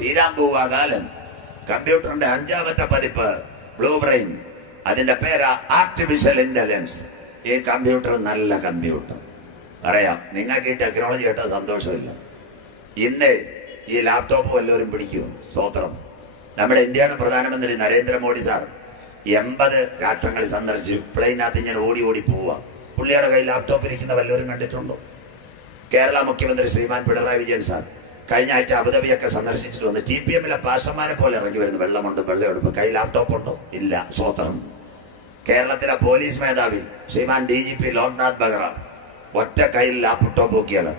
തീരാൻ പോവുക കാലം. കമ്പ്യൂട്ടറിന്റെ 5ാമത്തെ പതിപ്പ് ബ്ലൂ ബ്രെയിൻ, അതിന്റെ പേര് ആർട്ടിഫിഷ്യൽ ഇന്റലിജൻസ്. ഈ കമ്പ്യൂട്ടർ നല്ല കമ്പ്യൂട്ടർ പറയാം. നിങ്ങൾക്ക് ഈ ടെക്നോളജി കേട്ട സന്തോഷമില്ല. ഇന്ന് ഈ ലാപ്ടോപ്പ് വല്ലവരും പിടിക്കുമോ? സ്വോത്രം. നമ്മുടെ ഇന്ത്യയുടെ പ്രധാനമന്ത്രി നരേന്ദ്രമോദി സാർ 80 രാഷ്ട്രങ്ങളിൽ സന്ദർശിച്ചു. പ്ലെയിനകത്ത് ഇങ്ങനെ ഓടി ഓടി പോവുക. പുള്ളിയുടെ കയ്യിൽ ലാപ്ടോപ്പ് ഇരിക്കുന്ന വല്ലവരും കണ്ടിട്ടുണ്ടോ? കേരള മുഖ്യമന്ത്രി ശ്രീമാൻ പിണറായി വിജയൻ സാർ കഴിഞ്ഞ ആഴ്ച അബുദാബിയൊക്കെ സന്ദർശിച്ചിട്ട് വന്ന് TPM-ലെ പാഷന്മാരെ പോലെ ഇറങ്ങി വരുന്നു. വെള്ളമുണ്ട്, വെള്ളമെടുപ്പ്, കൈ ലാപ്ടോപ്പ് ഉണ്ടോ? ഇല്ല. സ്വോത്രം. കേരളത്തിലെ പോലീസ് മേധാവി ശ്രീമാൻ DGP ലോക്നാഥ് ബെഹ്റ ഒറ്റ കയ്യിൽ ലാപ്ടോപ്പ് നോക്കിയാലോ.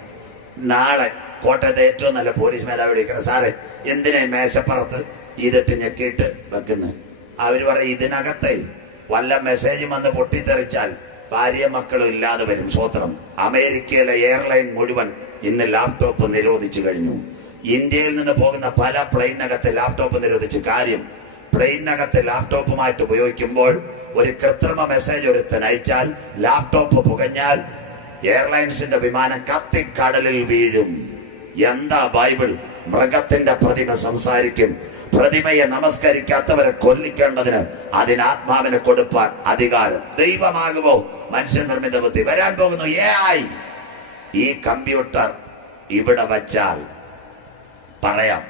നാളെ കോട്ടയത്തെ ഏറ്റവും നല്ല പോലീസ് മേധാവി ഇരിക്കണം, സാറേ എന്തിനാ മേശപ്പുറത്ത് ഇതിട്ട് ഞെക്കിയിട്ട് വെക്കുന്നത്? അവർ പറയും ഇതിനകത്തെ വല്ല മെസ്സേജും വന്ന് പൊട്ടിത്തെറിച്ചാൽ ഭാര്യ മക്കളും ഇല്ലാതെ വരും. സ്വോത്രം. അമേരിക്കയിലെ എയർലൈൻ മുഴുവൻ ഇന്ന് ലാപ്ടോപ്പ് നിരോധിച്ചു കഴിഞ്ഞു. ഇന്ത്യയിൽ നിന്ന് പോകുന്ന പല പ്ലെയിനകത്ത് ലാപ്ടോപ്പ് നിരോധിച്ചു. കാര്യം, പ്ലെയിനകത്ത് ലാപ്ടോപ്പുമായിട്ട് ഉപയോഗിക്കുമ്പോൾ ഒരു കൃത്രിമ മെസ്സേജ് ഒരുത്തൻ അയച്ചാൽ ലാപ്ടോപ്പ് പുകഞ്ഞാൽ എയർലൈൻസിന്റെ വിമാനം കത്തിക്കടലിൽ വീഴും. എന്താ ബൈബിൾ? മൃഗത്തിന്റെ പ്രതിമ സംസാരിക്കും. പ്രതിമയെ നമസ്കരിക്കാത്തവരെ കൊല്ലിക്കേണ്ടതിന് അതിനാത്മാവിനെ കൊടുപ്പാൻ അധികാരം. ദൈവമാകുമോ മനുഷ്യ നിർമ്മിത ബുദ്ധി? വരാൻ പോകുന്നു AI. ഈ കമ്പ്യൂട്ടർ ഇവിടെ വച്ചാൽ പറയാം,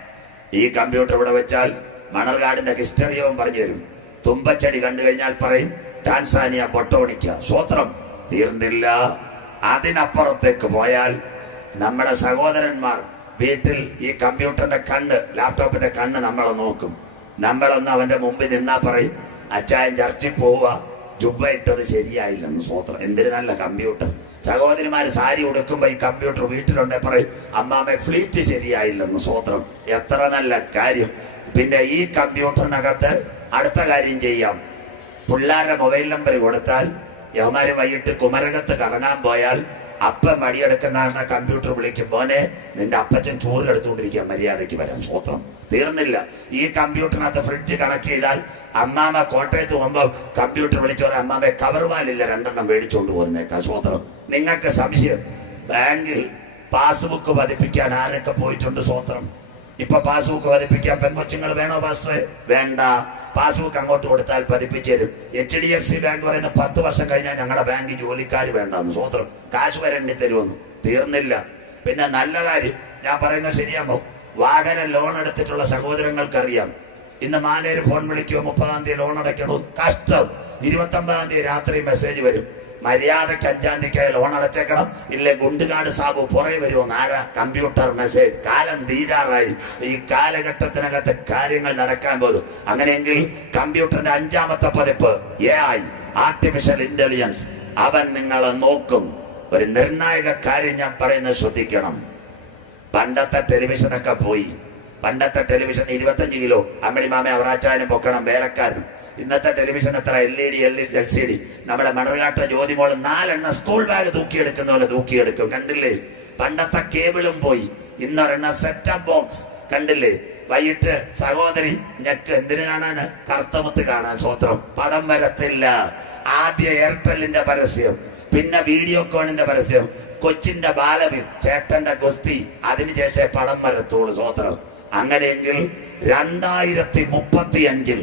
ഈ കമ്പ്യൂട്ടർ ഇവിടെ വെച്ചാൽ മണർകാടിന്റെ ഹിസ്റ്ററിയവും പറഞ്ഞു തരും. തുമ്പച്ചെടി കണ്ടു കഴിഞ്ഞാൽ പറയും ടാൻസാനിയ ബൊട്ടോണിക്ക. സ്വോത്രം. തീർന്നില്ല. അതിനപ്പുറത്തേക്ക് പോയാൽ നമ്മുടെ സഹോദരന്മാർ വീട്ടിൽ ഈ കമ്പ്യൂട്ടറിന്റെ കണ്ണ്, ലാപ്ടോപ്പിന്റെ കണ്ണ് നമ്മളെ നോക്കും. നമ്മളൊന്ന് അവന്റെ മുമ്പിൽ നിന്നാ പറയും അച്ചായൻ ചർച്ചിൽ പോവുക, ജുബ്ബ ഇട്ടത് ശരിയായില്ലെന്ന്. സ്വോത്രം. എന്തിനു നല്ല കമ്പ്യൂട്ടർ. സഹോദരിമാര് സാരി ഉടുക്കുമ്പോ ഈ കമ്പ്യൂട്ടർ വീട്ടിലുണ്ടെ പറയും അമ്മാമ്മ ഫ്ലീറ്റ് ശരിയായില്ലെന്ന്. സ്വോത്രം. എത്ര നല്ല കാര്യം. പിന്നെ ഈ കമ്പ്യൂട്ടറിനകത്ത് അടുത്ത കാര്യം ചെയ്യാം. പിള്ളേരുടെ മൊബൈൽ നമ്പർ കൊടുത്താൽ യവന്മാര് വൈകിട്ട് കുമരകത്ത് കറങ്ങാൻ പോയാൽ അപ്പം മടിയെടുക്കുന്ന കമ്പ്യൂട്ടർ വിളിക്കും, മോനെ നിന്റെ അപ്പച്ചൻ ചോറിലെടുത്തുകൊണ്ടിരിക്കുക, മര്യാദയ്ക്ക് വരാൻ. സ്വോത്രം. തീർന്നില്ല. ഈ കമ്പ്യൂട്ടറിനകത്ത് ഫ്രിഡ്ജ് കണക്ട് ചെയ്താൽ അമ്മാമ്മ കോട്ടയത്ത് പോകുമ്പോൾ കമ്പ്യൂട്ടർ വിളിച്ചോറെ അമ്മാമ്മ കവർവാലില്ല 2 മേടിച്ചുകൊണ്ട് പോകുന്നേക്കാം. സ്വോത്രം. നിങ്ങൾക്ക് സംശയം, ബാങ്കിൽ പാസ്ബുക്ക് പതിപ്പിക്കാൻ ആരൊക്കെ പോയിട്ടുണ്ട്? സ്വോത്രം. ഇപ്പൊ പാസ്ബുക്ക് പതിപ്പിക്കാൻ പെൺകൊച്ചുങ്ങൾ വേണോ പാസ്റ്ററെ? വേണ്ട. പാസ്ബുക്ക് അങ്ങോട്ട് കൊടുത്താൽ പതിപ്പിച്ചു തരും. HDFC ബാങ്ക് പറയുന്ന 10 വർഷം കഴിഞ്ഞാൽ ഞങ്ങളുടെ ബാങ്കിൽ ജോലിക്കാർ വേണ്ടെന്ന്. സ്വോത്രം. കാശ് വരണ്ടി തരുമെന്ന്. തീർന്നില്ല. പിന്നെ നല്ല കാര്യം ഞാൻ പറയുന്നത് ശരിയാണോ? വാഹന ലോൺ എടുത്തിട്ടുള്ള സഹോദരങ്ങൾക്കറിയാം. ഇന്ന് മാനേര് ഫോൺ വിളിക്കുമോ 30-ാം തീയതി ലോൺ അടയ്ക്കണോ? കഷ്ടം. 29-ാം തീയതി രാത്രി മെസ്സേജ് വരും, മര്യാദയ്ക്ക് 5-ാം തീയതിക്കായി ലോൺ അടച്ചേക്കണം, ഇല്ലേ ഗുണ്ടുകാട് സാബു പുറകെ വരുമോ? ആരാ? Computer message. കാലം തീരാറായി. ഈ കാലഘട്ടത്തിനകത്ത് കാര്യങ്ങൾ നടക്കാൻ പോകും. അങ്ങനെയെങ്കിൽ കമ്പ്യൂട്ടറിന്റെ 5ാമത്തെ പതിപ്പ് AI, ആർട്ടിഫിഷ്യൽ ഇന്റലിജൻസ്, അവൻ നിങ്ങളെ നോക്കും. ഒരു നിർണായക കാര്യം ഞാൻ പറയുന്നത് ശ്രദ്ധിക്കണം. പണ്ടത്തെ ടെലിവിഷനൊക്കെ പോയി. പണ്ടത്തെ ടെലിവിഷൻ 25 കിലോ അമ്മണിമാമ അവറാച്ചാനും പൊക്കണം വേലക്കാരനും. ഇന്നത്തെ ടെലിവിഷൻ എത്ര? LED, LCD. നമ്മുടെ മണർകാട്ട ജ്യോതിമോള് 4 സ്കൂൾ ബാഗ് തൂക്കിയെടുക്കുന്ന പോലെ തൂക്കിയെടുക്കും. കണ്ടില്ലേ? പണ്ടത്തെ കേബിളും പോയി. ഇന്നൊരെണ്ണ സെറ്റപ്പ് ബോക്സ്. കണ്ടില്ലേ? വൈകിട്ട് സഹോദരി ഞെക്ക് എന്തിനു കാണാന്? കറുത്തമുത്ത് കാണാൻ. സ്വോത്രം. പടം വരത്തില്ല. ആദ്യ എയർടെല്ലിന്റെ പരസ്യം, പിന്നെ വീഡിയോകോണിന്റെ പരസ്യം, കൊച്ചിന്റെ ബാലവി, ചേട്ടന്റെ ഗുസ്തി, അതിനുശേഷം പടം വരത്തോളൂ. സ്വോത്രം. അങ്ങനെയെങ്കിൽ 2035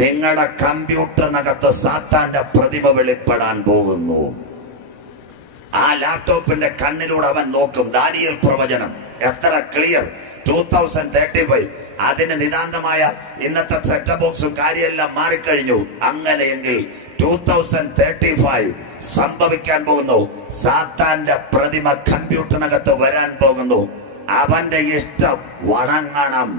നിങ്ങളുടെ കമ്പ്യൂട്ടറിനകത്ത് സാത്താന്റെ പ്രതിമ വെളിപ്പെടാൻ പോകുന്നു. ആ ലാപ്ടോപ്പിന്റെ കണ്ണിലൂടെ അവൻ നോക്കും. ദാനിയേൽ പ്രവചനം എത്ര ക്ലിയർ. 2035 അതിന് നിതാന്തമായ ഇന്നത്തെ സെറ്റ് ബോക്സും കാര്യമെല്ലാം മാറിക്കഴിഞ്ഞു. അങ്ങനെയെങ്കിൽ 2035 സംഭവിക്കാൻ പോകുന്നു. സാത്താന്റെ പ്രതിമ കമ്പ്യൂട്ടറിനകത്ത് വരാൻ പോകുന്നു. അവന്റെ ഇഷ്ടം വണങ്ങണം.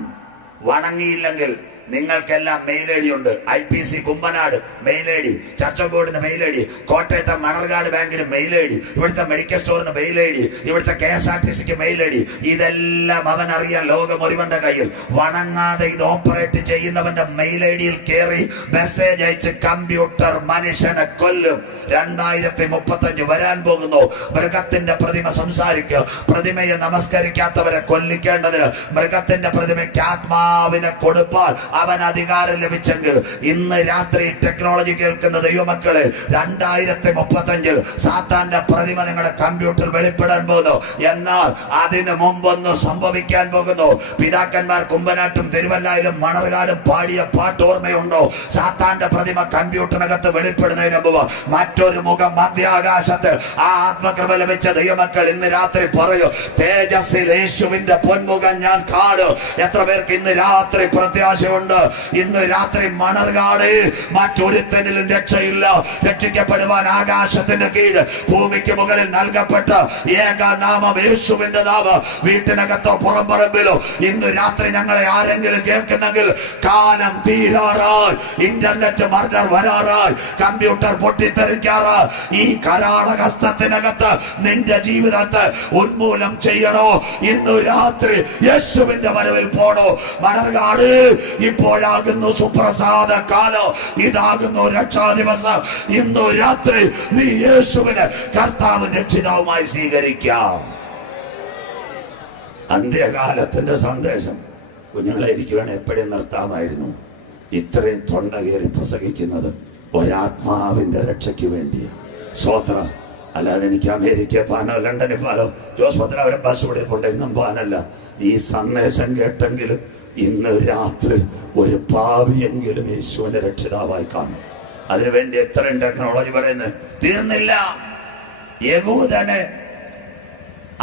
വണങ്ങിയില്ലെങ്കിൽ നിങ്ങൾക്കെല്ലാം മെയിൽ ഐ ഡി ഉണ്ട്. IPC കുമ്പനാട് മെയിൽ ഐ ഡി, ചച്ചക്കോടിന് മെയിൽ ഐ ഡി, കോട്ടയത്തെ മണർകാട് ബാങ്കിന് മെയിൽ ഐ ഡി, ഇവിടുത്തെ മെഡിക്കൽ സ്റ്റോറിന് മെയിൽ ഐ ഡി, ഇവിടുത്തെ KSRTCക്ക് മെയിൽ ഐ ഡി. ഇതെല്ലാം അവൻ അറിയാൻ. ലോകം ഒരുവന്റെ കയ്യിൽ. വണങ്ങാതെ ഇത് ഓപ്പറേറ്റ് ചെയ്യുന്നവന്റെ മെയിൽ ഐ ഡിയിൽ കയറി മെസ്സേജ് അയച്ച് കമ്പ്യൂട്ടർ മനുഷ്യനെ കൊല്ലും. 2035 വരാൻ പോകുന്നു. മൃഗത്തിന്റെ പ്രതിമ സംസാരിക്കുക. പ്രതിമയെ നമസ്കരിക്കാത്തവരെ കൊല്ലിക്കേണ്ടതിന് മൃഗത്തിന്റെ പ്രതിമയ്ക്ക് ആത്മാവിനെ കൊടുപ്പാൻ അവൻ അധികാരം ലഭിച്ചെങ്കിൽ ഇന്ന് രാത്രി ടെക്നോളജി കേൾക്കുന്ന ദൈവമക്കളെ 2035 സാത്താന്റെ പ്രതിമ നിങ്ങളുടെ കമ്പ്യൂട്ടറിൽ വെളിപ്പെടാൻ പോകുന്നു. എന്നാൽ അതിന് മുമ്പൊന്ന് സംഭവിക്കാൻ പോകുന്നു. പിതാക്കന്മാർ കുമ്പനാട്ടും തിരുവല്ലായിലും മണർകാടും പാടിയ പാട്ട് ഓർമ്മയുണ്ടോ? സാത്താന്റെ പ്രതിമ കമ്പ്യൂട്ടറിനകത്ത് വെളിപ്പെടുന്നതിന് മുമ്പ് മറ്റൊരു മുഖം മധ്യാകാശത്ത്. ആ ആത്മകൃപ ലഭിച്ച ദൈവമക്കൾ ഇന്ന് രാത്രി പറയൂ, തേജസ്സിൽ യേശുവിന്റെ പൊന്മുഖം ഞാൻ കാണും. എത്ര പേർക്ക് ഇന്ന് രാത്രി പ്രത്യാശയുണ്ട്? ഇന്ന് രാത്രി മണർകാട് മറ്റൊരുത്തനിലും രക്ഷയില്ല. രക്ഷിക്കപ്പെടുവാൻ ആകാശത്തിന്റെ കീഴ് ഭൂമിക്ക് മുകളിൽ നൽകപ്പെട്ട ഏക നാമം യേശുവിന്റെ നാമം. വീട്ടിനകത്തോ പുറംപറമ്പിലോ ഇന്ന് രാത്രി ഞങ്ങളെ ആരെങ്കിലും കേൾക്കുന്നെങ്കിൽ കാലം തീരാറായി, ഇന്റർനെറ്റ് മർഡർ വരാറായി, കമ്പ്യൂട്ടർ പൊട്ടിത്തെറിക്കാറായി. ഈ കരാളഹസ്തത്തിനകത്ത് നിന്റെ ജീവിതത്തെ ഉന്മൂലനം ചെയ്യണോ? ഇന്ന് രാത്രി യേശുവിന്റെ വരവിൽ പോണോ? മണർകാട് ഇപ്പോഴാകുന്നു സുപ്രസാദ കാലം, ഇതാകുന്നു രക്ഷാ ദിവസം. ഇന്നു രാത്രി നീ യേശുവിനെ കർത്താവും രക്ഷിതാവുമായി സ്വീകരിക്കാം. അന്ത്യകാലത്തിന്റെ സന്ദേശം കുഞ്ഞുങ്ങളെ എനിക്ക് വേണം എപ്പോഴും നിർത്താമായിരുന്നു. ഇത്രയും തൊണ്ട കയറി പ്രസംഗിക്കുന്നത് ഒരാത്മാവിന്റെ രക്ഷയ്ക്ക് വേണ്ടിയ സ്വോത്രം. അല്ലാതെ എനിക്ക് അമേരിക്ക പാനോ ലണ്ടനിൽ പാനോ ജോസ് പത്രാവരം ബസ് പിടിപ്പുണ്ട് എന്നും പാനല്ല. ഈ സന്ദേശം കേട്ടെങ്കിലും ഇന്ന് രാത്രി ഒരു പാപിയെങ്കിലും യേശുവിന്റെ രക്ഷിതാവായി കാണും. അതിനുവേണ്ടി എത്രയും ടെക്നോളജി പറയുന്നത് തീർന്നില്ല. യഹൂദനെ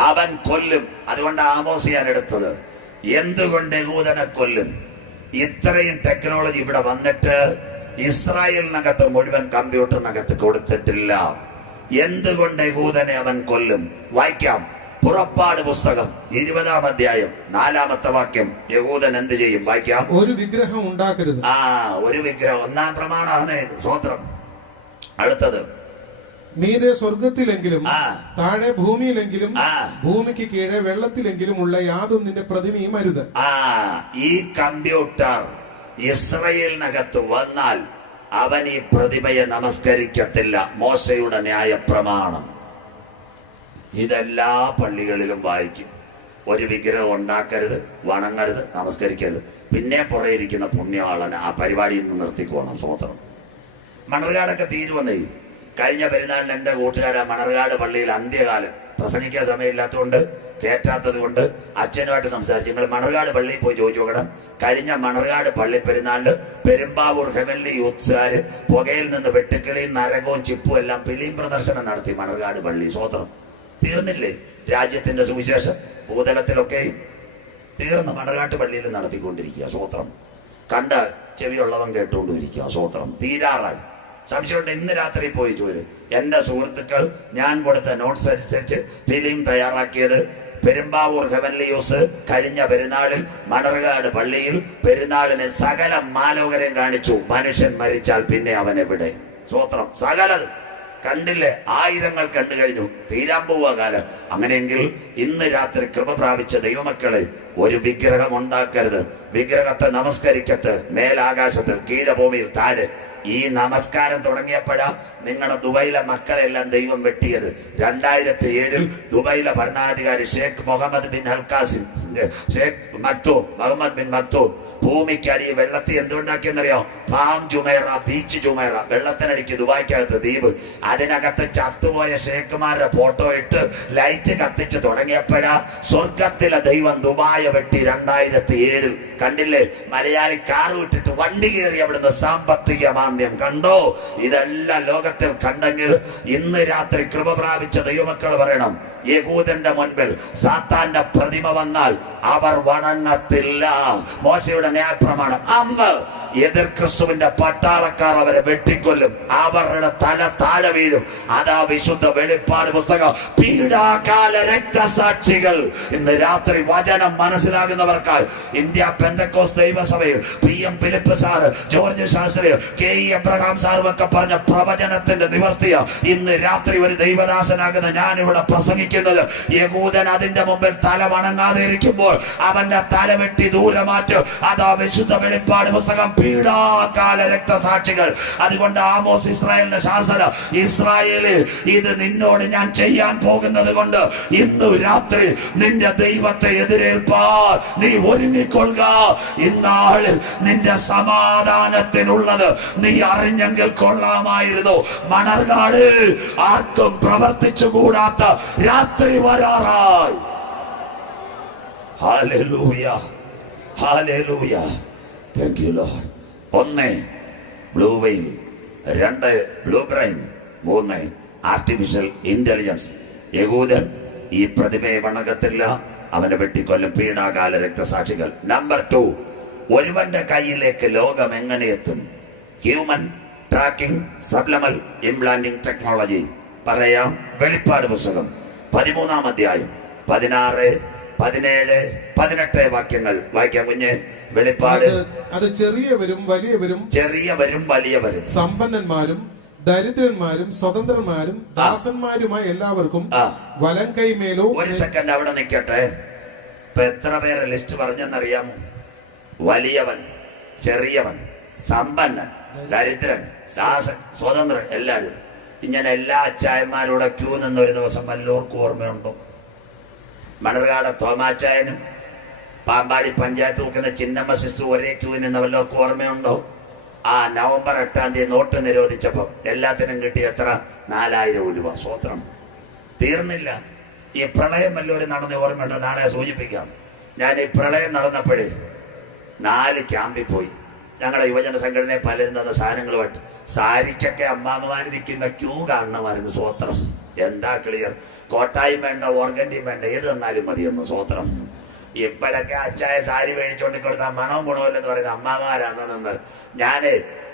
അവൻ കൊല്ലും. അതുകൊണ്ട് ആമോസിയാൻ എടുത്തത്. എന്തുകൊണ്ട് യഹൂദനെ കൊല്ലും? ഇത്രയും ടെക്നോളജി ഇവിടെ വന്നിട്ട് ഇസ്രായേലിനകത്ത് മുഴുവൻ കമ്പ്യൂട്ടറിനകത്ത് കൊടുത്തിട്ടില്ല. എന്തുകൊണ്ട് യഹൂദനെ അവൻ കൊല്ലും? വായിക്കാം. പുറപ്പാട് പുസ്തകം 20-ാം അധ്യായം 4-ാമത്തെ വാക്യം. യഹൂദൻ എന്ത് ചെയ്യും? വായിക്കാം. ഒരു വിഗ്രഹം ഉണ്ടാക്കരുത്. ഒരു വിഗ്രഹം. 1-ാം പ്രമാണമാണ്. സ്വോത്രം. അടുത്തത്, മീതെ സ്വർഗത്തിലെങ്കിലും താഴെ ഭൂമിയിലെങ്കിലും ഭൂമിക്ക് കീഴെ വെള്ളത്തിലെങ്കിലും ഉള്ള യാതൊന്നിന്റെ പ്രതിമയും അരുത്. ഈ കമ്പ്യൂട്ടർ ഇസ്രായേലിനകത്ത് വന്നാൽ അവൻ ഈ പ്രതിമയെ നമസ്കരിക്കത്തില്ല. മോശയുടെ ന്യായ പ്രമാണം ഇതെല്ലാ പള്ളികളിലും വായിക്കും. ഒരു വിഗ്രഹം ഉണ്ടാക്കരുത്, വണങ്ങരുത്, നമസ്കരിക്കരുത്. പിന്നെ പുറയിരിക്കുന്ന പുണ്യാളൻ ആ പരിപാടിയിൽ നിന്ന് നിർത്തിക്കോണം. സ്വോത്രം. മണർകാടൊക്കെ തീരുവന്നേ. കഴിഞ്ഞ പെരുന്നാളിന് എൻ്റെ കൂട്ടുകാരാ മണർകാട് പള്ളിയിൽ അന്ത്യകാലം പ്രസംഗിക്കാൻ സമയമില്ലാത്തതുകൊണ്ട് കേറ്റാത്തത് കൊണ്ട് അച്ഛനുമായിട്ട് സംസാരിച്ചു. നിങ്ങൾ മണർകാട് പള്ളിയിൽ പോയി ചോദിച്ചു നോക്കണം. കഴിഞ്ഞ മണർകാട് പള്ളി പെരുന്നാളിന് പെരുമ്പാവൂർ ഹെവൻലി യൂത്ത്സുകാര് പുകയിൽ നിന്ന് വെട്ടുക്കിളിയും നരകവും ചിപ്പും എല്ലാം ഫിലിം പ്രദർശനം നടത്തി മണർകാട് പള്ളി. സ്വോത്രം. തീർന്നില്ലേ? രാജ്യത്തിന്റെ സുവിശേഷം ഭൂതലത്തിലൊക്കെയും തീർന്ന് മണർകാട്ട് പള്ളിയിൽ നടത്തിക്കൊണ്ടിരിക്കുക. സ്വോത്രം. കണ്ട ചെവിയുള്ളവൻ കേട്ടുകൊണ്ടിരിക്കുക. സ്വോത്രം. തീരാറായി. സംശയമുണ്ട്? ഇന്ന് രാത്രി പോയി ചോര്. എന്റെ സുഹൃത്തുക്കൾ ഞാൻ കൊടുത്ത നോട്ട്സ് അനുസരിച്ച് ഫിലിം തയ്യാറാക്കിയത് പെരുമ്പാവൂർ ഹെവൻലി യൂസ് കഴിഞ്ഞ പെരുന്നാളിൽ മണർകാട് പള്ളിയിൽ പെരുന്നാളിന് സകല മാലോകരെയും കാണിച്ചു. മനുഷ്യൻ മരിച്ചാൽ പിന്നെ അവൻ എവിടെ? സ്വോത്രം. സകലത് കണ്ടില്ലേ? 1000 കണ്ടു കഴിഞ്ഞു. തീരാൻ പോവുക കാലം. അങ്ങനെയെങ്കിൽ ഇന്ന് രാത്രി കൃപ പ്രാപിച്ച ദൈവമക്കളെ, ഒരു വിഗ്രഹം ഉണ്ടാക്കരുത്, വിഗ്രഹത്തെ നമസ്കരിക്കത്ത്. മേലാകാശത്തിൽ കീഴഭൂമിയിൽ താഴെ. ഈ നമസ്കാരം തുടങ്ങിയപ്പോഴാ നിങ്ങളുടെ ദുബൈയിലെ മക്കളെല്ലാം ദൈവം വെട്ടിയത്. 2007 ദുബൈയിലെ ഭരണാധികാരി Sheikh Mohammed bin Alkasim, Sheikh Maktoum, Mohammed bin Maktoum ഭൂമിക്കടി വെള്ളത്തിൽ എന്തുണ്ടാക്കിയെന്നറിയോ? പാം ജുമൈറ, ബീച്ച് ജുമൈറ, വെള്ളത്തിനടിക്ക് ദുബായ്ക്കകത്ത് ദ്വീപ്. അതിനകത്ത് ചത്തുപോയ ഷേഖുമാരുടെ ഫോട്ടോ ഇട്ട് ലൈറ്റ് കത്തിച്ച് തുടങ്ങിയപ്പോഴാ സ്വർഗത്തിലെ ദൈവം ദുബായെ വെട്ടി. 2007 കണ്ടില്ലേ? മലയാളി കാറ് വിട്ടിട്ട് വണ്ടി കയറി അവിടുന്ന് സാമ്പത്തിക മാന്ദ്യം കണ്ടോ? ഇതെല്ലാം ലോകത്തിൽ കണ്ടെങ്കിൽ ഇന്ന് രാത്രി കൃപ പ്രാപിച്ച ദൈവമക്കൾ പറയണം, യഹൂദന്റെ മുൻപിൽ സാത്താന്റെ പ്രതിമ വന്നാൽ അവർ വണങ്ങത്തില്ല. മോശയുടെ ന്യായപ്രമാണം. അന്ന് എതിർ ക്രിസ്തുവിന്റെ പട്ടാളക്കാർ അവരെ വെട്ടിക്കൊല്ലും, അവരുടെ തല താഴെ വീഴും. അതാ വിശുദ്ധ വെളിപ്പാട് പുസ്തകം. പീഡാകാല രക്തസാക്ഷികൾ. ഇന്ന് രാത്രി വചനം മനസ്സിലാകുന്നവർക്കായി ഇന്ത്യ പെന്തക്കോസ് ദൈവസഭയിൽ PM Philip sir, George Shastri, KE Abraham സാറും ഒക്കെ പറഞ്ഞ പ്രവചനത്തിന്റെ നിവർത്തിയ ഇന്ന് രാത്രി ഒരു ദൈവദാസനാകുന്ന ഞാനിവിടെ പ്രസംഗിക്കുന്നത്. യഹൂദൻ അതിന്റെ മുമ്പിൽ തല വണങ്ങാതെ ഇരിക്കുമ്പോൾ പറഞ്ഞപ്പോൾ അവന്റെ തലവെട്ടി ദൂരെ മാറ്റും. അതാ വിശുദ്ധ വെളിപ്പാട് പുസ്തകം. പീഡാകാല രക്തസാക്ഷികൾ. അതുകൊണ്ട് ആമോസ് ഇസ്രായേലിന്റെ ശാസനം, ഇസ്രായേല്, ഇത് നിന്നോട് ഞാൻ ചെയ്യാൻ പോകുന്നത് കൊണ്ട് ഇന്ന് രാത്രി നിന്റെ ദൈവത്തെ എതിരേൽപ്പാൻ നീ ഒരുങ്ങിക്കൊള്ളുക. ഇന്നാളിൽ നിന്റെ സമാധാനത്തിനുള്ളത് നീ അറിഞ്ഞെങ്കിൽ കൊള്ളാമായിരുന്നു. മണർകാട് ആർക്കും പ്രവർത്തിച്ചുകൂടാത്ത രാത്രി വരാറായി. Hallelujah, hallelujah. Thank you Lord. 1 blue whale, 2 blue brain, 3 artificial intelligence. യഹൂദൻ ഈ പ്രതിമയെ വണങ്ങത്തില്ല, അവനെ വെട്ടിക്കൊല്ലും. പീഡാകാല രക്തസാക്ഷികൾ. നമ്പർ 2, ഒരുവന്റെ കയ്യിലേക്ക് ലോകം എങ്ങനെ എത്തും? Human tracking subliminal implanting technology. പറയാം. വെളിപ്പാട് പുസ്തകം 13-ാം അധ്യായം 16, 17, 18 വാക്യങ്ങൾ വായിക്കാം കുഞ്ഞ്. വെളിപ്പാട്. അത് ചെറിയവരും വലിയവരും, ചെറിയവരും വലിയവരും, സമ്പന്നന്മാരും ദരിദ്രന്മാരും സ്വതന്ത്രന്മാരും ദാസന്മാരുമായ എല്ലാവർക്കും വലം കൈമേലോ. ഒരു സെക്കൻഡ് അവിടെ നിൽക്കട്ടെ. ഇപ്പൊ എത്ര പേരെ ലിസ്റ്റ് പറഞ്ഞെന്നറിയാം? വലിയവൻ, ചെറിയവൻ, സമ്പന്നൻ, ദരിദ്രൻ, ദാസൻ, സ്വതന്ത്രൻ, എല്ലാരും. ഇങ്ങനെ എല്ലാ അച്ചായന്മാരുടെ ക്യൂ നിന്ന് ഒരു ദിവസം വല്ലവർക്കും ഓർമ്മയുണ്ടോ? മണർകാട് തോമാച്ചായനും പാമ്പാടി പഞ്ചായത്ത് നോക്കുന്ന ചിന്നമ്മ സിസ്റ്റർ ഒരേ ക്യൂ നിന്ന് വല്ലവർക്കും ഓർമ്മയുണ്ടോ? ആ നവംബർ 8-ാം തീയതി നോട്ട് നിരോധിച്ചപ്പോ എല്ലാത്തിനും കിട്ടി എത്ര? 4000 രൂപ. സ്വത്രം തീർന്നില്ല. ഈ പ്രളയം വല്ലവരും നടന്ന ഓർമ്മയുണ്ടോ? നാളെ സൂചിപ്പിക്കാം. ഞാൻ ഈ പ്രളയം നടന്നപ്പോഴേ 4 ക്യാമ്പിൽ പോയി. ഞങ്ങളുടെ യുവജന സംഘടനയെ പലരും തന്ന സാധനങ്ങളുമായിട്ട്. സാരിക്കൊക്കെ അമ്മാമ്മമാര് നിൽക്കുന്ന ക്യൂ കാണണമായിരുന്നു. സ്വത്രം എന്താ ക്ലിയർ. കോട്ടായും വേണ്ട, ഓർഗന്റിയും വേണ്ട, ഏത് തന്നാലും മതിയെന്ന്. സ്വത്രം ഇപ്പോഴൊക്കെ അച്ചായ സാരി മേടിച്ചോണ്ടി കൊടുത്താൽ മണവും ഗുണമില്ലെന്ന് പറയുന്ന അമ്മാമാരാന്ന് നിന്ന്. ഞാന്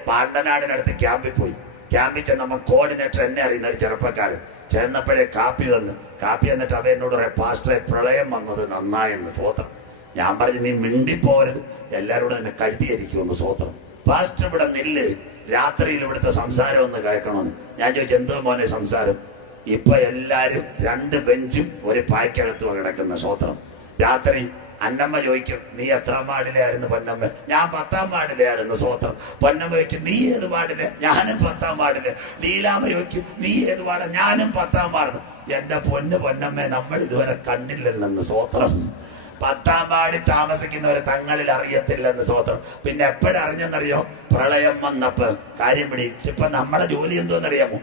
പാണ്ടനാടിനടുത്ത് ക്യാമ്പിൽ പോയി. ക്യാമ്പിൽ ചെന്നപ്പോൾ കോർഡിനേറ്റർ എന്നെ അറിയുന്ന ഒരു ചെറുപ്പക്കാരൻ ചെന്നപ്പോഴേ കാപ്പി തന്നു. കാപ്പി എന്നിട്ട് അവ എന്നോട് പറയാം, പാസ്റ്ററെ പ്രളയം വന്നത് നന്നായെന്ന്. സ്വത്രം ഞാൻ പറഞ്ഞു, നീ മിണ്ടിപ്പോരുത്, എല്ലാവരോടും എന്നെ കഴുതിയിരിക്കുമെന്ന്. സ്വത്രം പാസ്റ്റർ ഇവിടെ നില്ല്, രാത്രിയിൽ ഇവിടുത്തെ സംസാരം ഒന്ന് കേൾക്കണമെന്ന്. ഞാൻ ചോദിച്ചു, എന്തോ മോനെ സംസാരം? ഇപ്പൊ എല്ലാരും 2 ബെഞ്ചും ഒരു പായ്ക്കകത്തും കിടക്കുന്ന. സ്വത്രം രാത്രി അന്നമ്മ ചോദിക്കും, നീ എത്രാം വാർഡിലായിരുന്നു പൊന്നമ്മ? ഞാൻ 10-ാം വാർഡിലായിരുന്നു. സ്വത്രം പൊന്നമ്മ ചോദിക്കും, നീ ഏത് വാർഡില്? ഞാനും 10-ാം വാർഡില്. ലീലാമ്മ ചോദിക്കും, നീ ഏത് വാർഡ്? ഞാനും 10-ാം വാർഡ്. എന്റെ പൊന്നമ്മ നമ്മൾ ഇതുവരെ കണ്ടില്ലെന്ന്. സ്വത്രം 10-ാം വാർഡിൽ താമസിക്കുന്നവരെ തങ്ങളിൽ അറിയത്തില്ലെന്ന്. സ്വത്രം പിന്നെ എപ്പോഴറിഞ്ഞെന്നറിയോ? പ്രളയം വന്നപ്പോ കാര്യം പിടി. ഇപ്പൊ നമ്മുടെ ജോലി എന്തോന്നറിയാമോ?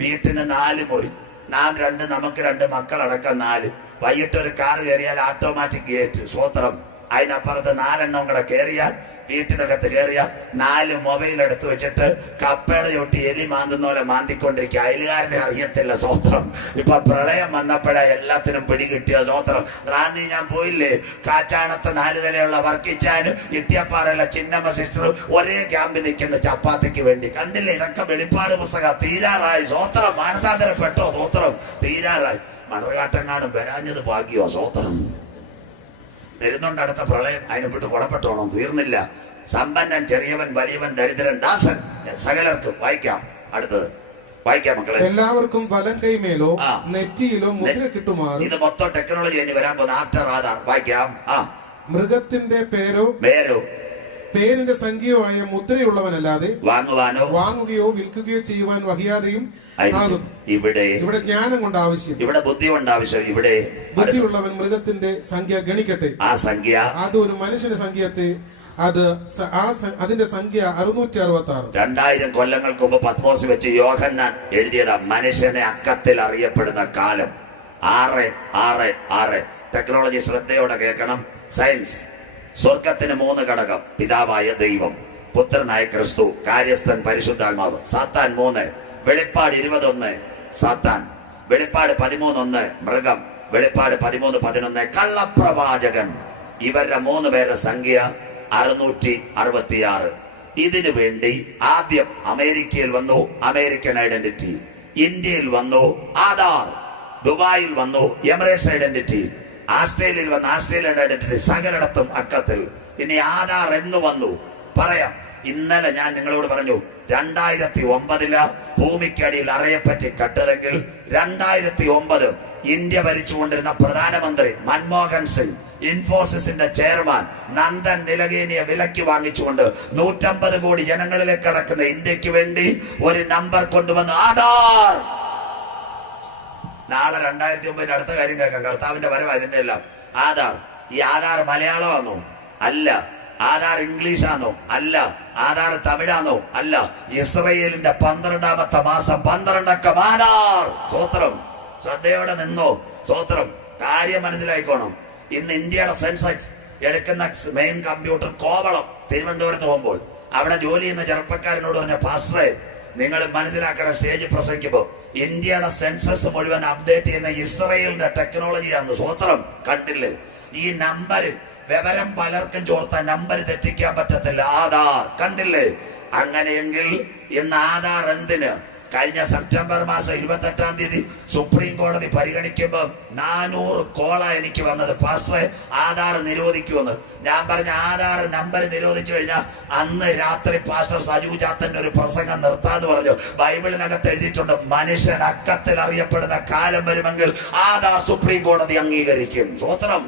വീട്ടിന് 4 മുറി, നാം 2, നമുക്ക് 2, മക്കളടക്കം 4. വൈകിട്ട് ഒരു കാർ കയറിയാൽ ഓട്ടോമാറ്റിക് ഗേറ്റ്. സ്വത്രം അതിനപ്പുറത്ത് 4 എണ്ണം കൂടെ കയറിയാൽ വീട്ടിനകത്ത് കയറിയാൽ 4 മൊബൈൽ എടുത്ത് വെച്ചിട്ട് കപ്പയുടെ ചൊട്ടി എലി മാന്തുന്ന പോലെ മാന്തിക്കൊണ്ടിരിക്കുക. അയലുകാരനെ അറിയത്തില്ല. സ്വത്രം ഇപ്പൊ പ്രളയം വന്നപ്പോഴാ എല്ലാത്തിനും പിടികിട്ടിയ. സ്വത്രം റാന്നി ഞാൻ പോയില്ലേ, കാച്ചാണത്ത് 4 നിലയുള്ള വർക്കിച്ചാനും ഇട്ടിയപ്പാറയുള്ള ചിന്നമ്മ സിസ്റ്റർ ഒരേ ക്യാമ്പിൽ നിൽക്കുന്ന ചപ്പാത്തിക്ക് വേണ്ടി. കണ്ടില്ലേ? ഇതൊക്കെ വെളിപ്പാട് പുസ്തകം. തീരാറായി. സ്വത്രം മാനസാന്തരപ്പെട്ടോ? സ്വത്രം തീരാറായി. മണർകാട്ടങ്ങാടും വരാഞ്ഞത് ഭാഗ്യമോ? സ്വത്രം വരുന്നുണ്ട് അടുത്ത പ്രളയം. അതിനെ വിട്ട് കുടപ്പെട്ടോണം. തീർന്നില്ല. സമ്പന്നൻ, ചെറിയവൻ, വലിയവൻ, ദരിദ്രൻ, ദാസൻ, സകലർക്കും. വായിക്കാം. അടുത്തത് വായിക്കാം മക്കളെ. എല്ലാവർക്കും വലം കൈമേലോ നെറ്റിയിലോ മുദ്ര കിട്ടുമാറും. ഇത് മൊത്തം ടെക്നോളജി ഇനി വരാൻ പോകുന്ന ആഫ്റ്റർ ആധാർ. വായിക്കാം. മൃഗത്തിന്റെ പേരോ പേരിന്റെ സംഖ്യയോ ആയ മുദ്രയുള്ളവനല്ലാതെ വാങ്ങുകയോ വിൽക്കുകയോ ചെയ്യുവാൻ വഹിയാതെയും. ഇവിടെ ജ്ഞാനം കൊണ്ട് ആവശ്യം, ഇവിടെ ബുദ്ധി കൊണ്ട് ആവശ്യം. ഇവിടെ ബുദ്ധിയുള്ളവൻ മൃഗത്തിന്റെ സംഖ്യ ഗണിക്കട്ടെ. ആ സംഖ്യ അത് ഒരു മനുഷ്യന്റെ സംഖ്യത്തെ അതിന്റെ സംഖ്യ 666. 2000 കൊല്ലങ്ങൾക്ക് മുമ്പ് പത്മോസ് വെച്ച് യോഹന്നാൻ എഴുതിയതാ. മനുഷ്യനെ അക്കത്തിൽ അറിയപ്പെടുന്ന കാലം 666. ടെക്നോളജി ശ്രദ്ധയോടെ കേൾക്കണം. സയൻസ്. സ്വർഗത്തിന് 3 ഘടകം. പിതാവായ ദൈവം, പുത്രനായ ക്രിസ്തു, കാര്യസ്ഥൻ പരിശുദ്ധാത്മാവ്. സാത്താൻ 3. വെളിപ്പാട് 21 സാത്താൻ. വെളിപ്പാട് 13:1 മൃഗം. വെളിപ്പാട് 13:11 കള്ളപ്രവാചകൻ. ഇവരുടെ 3 പേരുടെ സംഖ്യ 666. ഇതിനു വേണ്ടി ആദ്യം അമേരിക്കയിൽ വന്നു അമേരിക്കൻ ഐഡന്റിറ്റി, ഇന്ത്യയിൽ വന്നു ആധാർ, ദുബായിൽ വന്നു എമിറേറ്റ്സ് ഐഡന്റിറ്റി, ആസ്ട്രേലിയയിൽ വന്ന് ആസ്ട്രേലിയൻ ഐഡന്റിറ്റി. സകലയിടത്തും അക്കത്തിൽ. ഇനി ആധാർ എന്ന് വന്നു പറയാം. ഇന്നലെ ഞാൻ നിങ്ങളോട് പറഞ്ഞു 2009 ഭൂമിക്കടിയിൽ അറയെപ്പറ്റി കട്ടതെങ്കിൽ 2009 ഇന്ത്യ ഭരിച്ചുകൊണ്ടിരുന്ന പ്രധാനമന്ത്രി മൻമോഹൻ സിംഗ്, ഇൻഫോസിസിന്റെ ചെയർമാൻ നന്ദൻ നിലകേനിയെ വിലക്ക് വാങ്ങിച്ചുകൊണ്ട് 150 കോടി ജനങ്ങളിലേക്ക് കടക്കുന്ന ഇന്ത്യക്ക് വേണ്ടി ഒരു നമ്പർ കൊണ്ടുവന്ന് ആധാർ. നാളെ 2009 അടുത്ത കാര്യം കേൾക്കാം. കർത്താവിന്റെ വരവ് അതിന്റെ എല്ലാം. ആധാർ. ഈ ആധാർ മലയാളമാണോ? അല്ല. ആധാർ ഇംഗ്ലീഷാണോ? അല്ല. ആധാർ തമിഴാണോ? അല്ല. ഇസ്രയേലിന്റെ 12ാമത്തെ മാസം 12 ആധാർ. സ്വോത്രം. ശ്രദ്ധയോടെ നിന്നോ. സ്വോത്രം. കാര്യം മനസ്സിലായിക്കോണം. ഇന്ന് ഇന്ത്യയുടെ സെൻസസ് എടുക്കുന്ന മെയിൻ കമ്പ്യൂട്ടർ കോവളം തിരുവനന്തപുരത്ത് പോകുമ്പോൾ അവിടെ ജോലി ചെയ്യുന്ന ചെറുപ്പക്കാരനോട് പറഞ്ഞ, പാസ്റ്ററെ നിങ്ങൾ മനസ്സിലാക്കണം, സ്റ്റേജ് പ്രസംഗിക്കുമ്പോൾ ഇന്ത്യയുടെ സെൻസസ് മുഴുവൻ അപ്ഡേറ്റ് ചെയ്യുന്ന ഇസ്രയേലിന്റെ ടെക്നോളജിയാണ്. സ്വോത്രം. കണ്ടില്ലേ ഈ നമ്പർ? വിവരം പലർക്കും ചോർത്ത നമ്പർ തെറ്റിക്കാൻ പറ്റത്തില്ല. ആധാർ. കണ്ടില്ലേ? അങ്ങനെയെങ്കിൽ ഇന്ന് ആധാർ എന്തിന്? കഴിഞ്ഞ സെപ്റ്റംബർ മാസം 28-ാം തീയതി സുപ്രീം കോടതി പരിഗണിക്കുമ്പോൾ 400 കോള എനിക്ക് വന്നത്, പാസ്റ്ററെ ആധാർ നിരോധിക്കുമെന്ന്. ഞാൻ പറഞ്ഞ ആധാർ നമ്പർ നിരോധിച്ചു കഴിഞ്ഞാൽ അന്ന് രാത്രി പാസ്റ്റർ സജു ചാത്തന്റെ ഒരു പ്രസംഗം നിർത്താന്ന് പറഞ്ഞു. ബൈബിളിനകത്ത് എഴുതിയിട്ടുണ്ട്, മനുഷ്യൻ അക്കത്തിൽ അറിയപ്പെടുന്ന കാലം വരുമെങ്കിൽ ആധാർ സുപ്രീം കോടതി അംഗീകരിക്കും. സ്വോത്രം.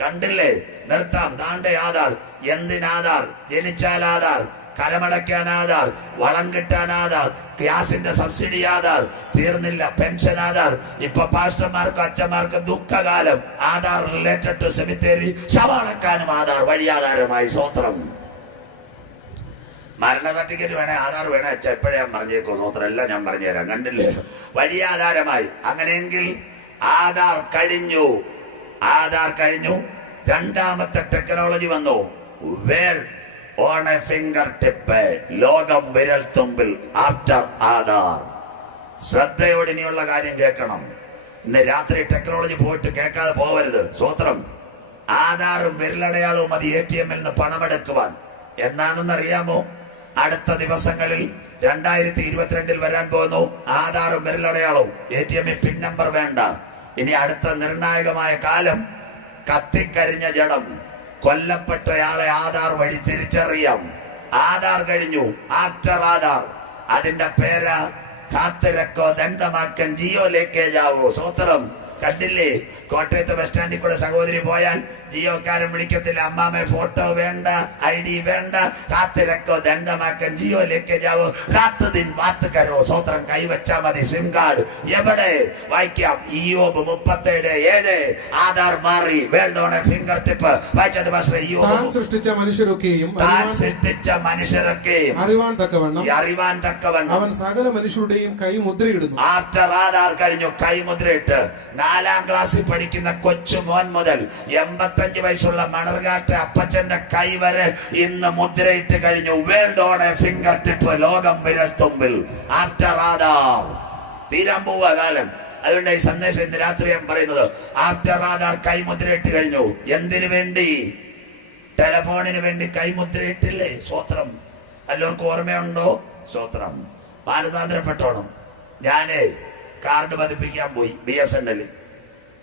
കണ്ടില്ലേ? നിർത്താം. ദാണ്ടെ ആധാർ. എന്തിനാധാർ? ജനിച്ചാൽ ആധാർ, കരമടയ്ക്കാൻ ആധാർ, വളം കിട്ടാൻ ആധാർ, ഗ്യാസിന്റെ സബ്സിഡി ആധാർ, തീർന്നില്ല പെൻഷൻ ആധാർ, ഇപ്പൊ പാസ്റ്റർമാർക്കും അച്ഛന്മാർക്കും ദുഃഖകാലം ആധാർ റിലേറ്റഡ് ടു സെമിത്തേരി, ശവടക്കാനും ആധാർ വഴിയാധാരമായി. സ്വോത്രം. മരണ സർട്ടിഫിക്കറ്റ് വേണേ ആധാർ വേണേ അച്ഛ എപ്പോഴേ ഞാൻ പറഞ്ഞേക്കോ. സ്വോത്രം. എല്ലാം ഞാൻ പറഞ്ഞു തരാം. കണ്ടില്ലേ? വഴിയാധാരമായി. അങ്ങനെയെങ്കിൽ ആധാർ കഴിഞ്ഞു. ആധാർ കഴിഞ്ഞു. രണ്ടാമത്തെ ടെക്നോളജി വന്നു. World on a finger tip. ലോകം വിരൽ തുമ്പിൽ. ആഫ്റ്റർ ആധാർ. ശ്രദ്ധയോടെ ഇനിയുള്ള കാര്യം കേൾക്കണം. ഇന്ന് രാത്രി ടെക്നോളജി പോയിട്ട് കേൾക്കാതെ പോവരുത്. സ്വോത്രം. ആധാറും വിരലടയാളവും മതി ATM-ൽ നിന്ന് പണമെടുക്കുവാൻ. എന്നാണെന്നറിയാമോ? അടുത്ത ദിവസങ്ങളിൽ 2022 വരാൻ പോകുന്നു. ആധാറും വിരലടയാളവും. ATM-ൽ പിൻ നമ്പർ വേണ്ട. ഇനി അടുത്ത നിർണായകമായ കാലം കത്തിക്കരിഞ്ഞ ജഡം, കൊല്ലപ്പെട്ടയാളെ ആധാർ വഴി തിരിച്ചറിയാം. ആധാർ കഴിഞ്ഞു. ആഫ്റ്റർ ആധാർ. അതിന്റെ പേര് കാത്തിരക്കോ ദണ്ഡമാക്കൻ ജിയോ ലേക്കേജാവോ. സ്വോത്രം. കണ്ടില്ലേ? കോട്ടയത്ത് ബസ് സ്റ്റാൻഡിൽ കൂടെ സഹോദരി പോയാൽ ജിയോക്കാരൻ വിളിക്കത്തില്ല, അമ്മാമെ ഫോട്ടോ വേണ്ട, ID വേണ്ട, കാത്തിരക്കോ ദണ്ഡമാക്കൻ ജിയോ ലേക്കേജാവോ, രാത്ത് ദിൻ വാത്ത് കരോ. സ്വോത്രം. കൈവച്ചാ മതി സിം കാർഡ്. എവിടെ? വായിക്കാം. ഇയ്യോബ് 37:7. ആധാർ മാറി. World on a finger tip. വായിച്ചിട്ട് പാസ്റ്റർ. താൻ സൃഷ്ടിച്ച മനുഷ്യരൊക്കെയും അറിവാൻ തക്കവണ്ണം അവൻ സകല മനുഷ്യരുടെയും കൈ മുദ്രയിടുന്നു. ആഫ്റ്റർ ആധാർ കഴിഞ്ഞു. കൈ മുദ്രയിട്ട് 4ാം ക്ലാസ്സിൽ പഠിക്കുന്ന കൊച്ചു മോൻ മുതൽ 85 വയസ്സുള്ള മണർകാട്ട് അപ്പച്ചന്റെ കൈ വരെ ഇന്ന് മുദ്രയിട്ട് കഴിഞ്ഞു. World on a finger tip. ലോകം വിരൽ തുമ്പിൽ. ആഫ്റ്റർ ആധാർ. തീരാൻ പോവുക കാലം. അതുകൊണ്ട് ഈ സന്ദേശം ഇന്ന് രാത്രി ഞാൻ പറയുന്നത്, ആഫ്റ്റർ ആധാർ കൈമുദ്രയിട്ട് കഴിഞ്ഞു. എന്തിനു വേണ്ടി? ടെലഫോണിന് വേണ്ടി കൈമുദ്രയിട്ടില്ലേ? സ്വോത്രം. എല്ലാവർക്കും ഓർമ്മയുണ്ടോ? സ്വോത്രം. മാനസാന്തരപ്പെട്ടോണം. ഞാന് കാർഡ് പതിപ്പിക്കാൻ പോയി BSNL.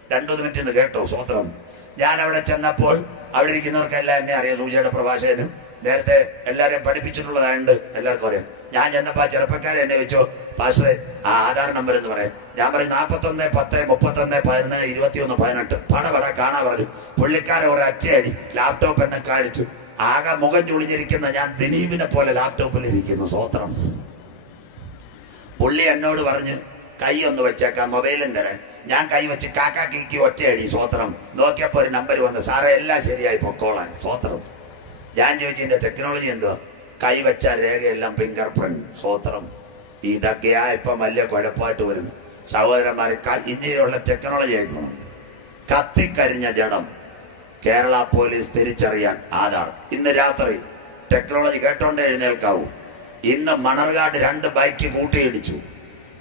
2 മിനിറ്റ് കേട്ടോ. സ്വോത്രം. ഞാൻ അവിടെ ചെന്നപ്പോൾ അവിടെ ഇരിക്കുന്നവർക്കെല്ലാം എന്നെ അറിയാം. സൂചിയുടെ പ്രഭാഷകനും നേരത്തെ എല്ലാരെയും പഠിപ്പിച്ചിട്ടുള്ളതായുണ്ട് എല്ലാവർക്കും അറിയാം. ഞാൻ ചെന്നപ്പോ ചെറുപ്പക്കാരെ എന്നെ വെച്ചോ, പാസ്റ്ററെ ആധാർ നമ്പർ എന്ന് പറയാം. ഞാൻ പറയും 41 10 31 11 21 18. പടപട കാണാ പറഞ്ഞു. പുള്ളിക്കാരെ ഒരു അറ്റയടി ലാപ്ടോപ്പ് എന്നെ കാണിച്ചു. ആകെ മുഖം ചുളിഞ്ഞിരിക്കുന്ന ഞാൻ ദിലീപിനെ പോലെ ലാപ്ടോപ്പിൽ ഇരിക്കുന്നു. സ്വോത്രം. പുള്ളി എന്നോട് പറഞ്ഞ് കൈ ഒന്ന് വെച്ചേക്കാം, മൊബൈലും തരാൻ. ഞാൻ കൈ വെച്ച് കാക്കാക്കി ഒറ്റയടി. സ്വോത്രം. നോക്കിയപ്പോ ഒരു നമ്പർ വന്നു, സാറേ എല്ലാം ശരിയായി പൊക്കോളാൻ. സ്വോത്രം. ഞാൻ ചോദിച്ചു ഇതിന്റെ ടെക്നോളജി എന്തുവാ? കൈ വെച്ച രേഖയെല്ലാം ഫിംഗർ പ്രിന്റ്. സ്വോത്രം. ഇതൊക്കെയാ ഇപ്പം വലിയ കുഴപ്പമായിട്ട് വരുന്നു. സഹോദരന്മാരെ, ഇന്ത്യയിലുള്ള ടെക്നോളജി ആയിക്കണം. കത്തിക്കരിഞ്ഞ ജഡം കേരള പോലീസ് തിരിച്ചറിയാൻ ആധാർ. ഇന്ന് രാത്രി ടെക്നോളജി കേട്ടോണ്ടേ എഴുന്നേൽക്കാവൂ. ഇന്ന് മണർകാട് 2 ബൈക്ക് കൂട്ടിയിടിച്ചു.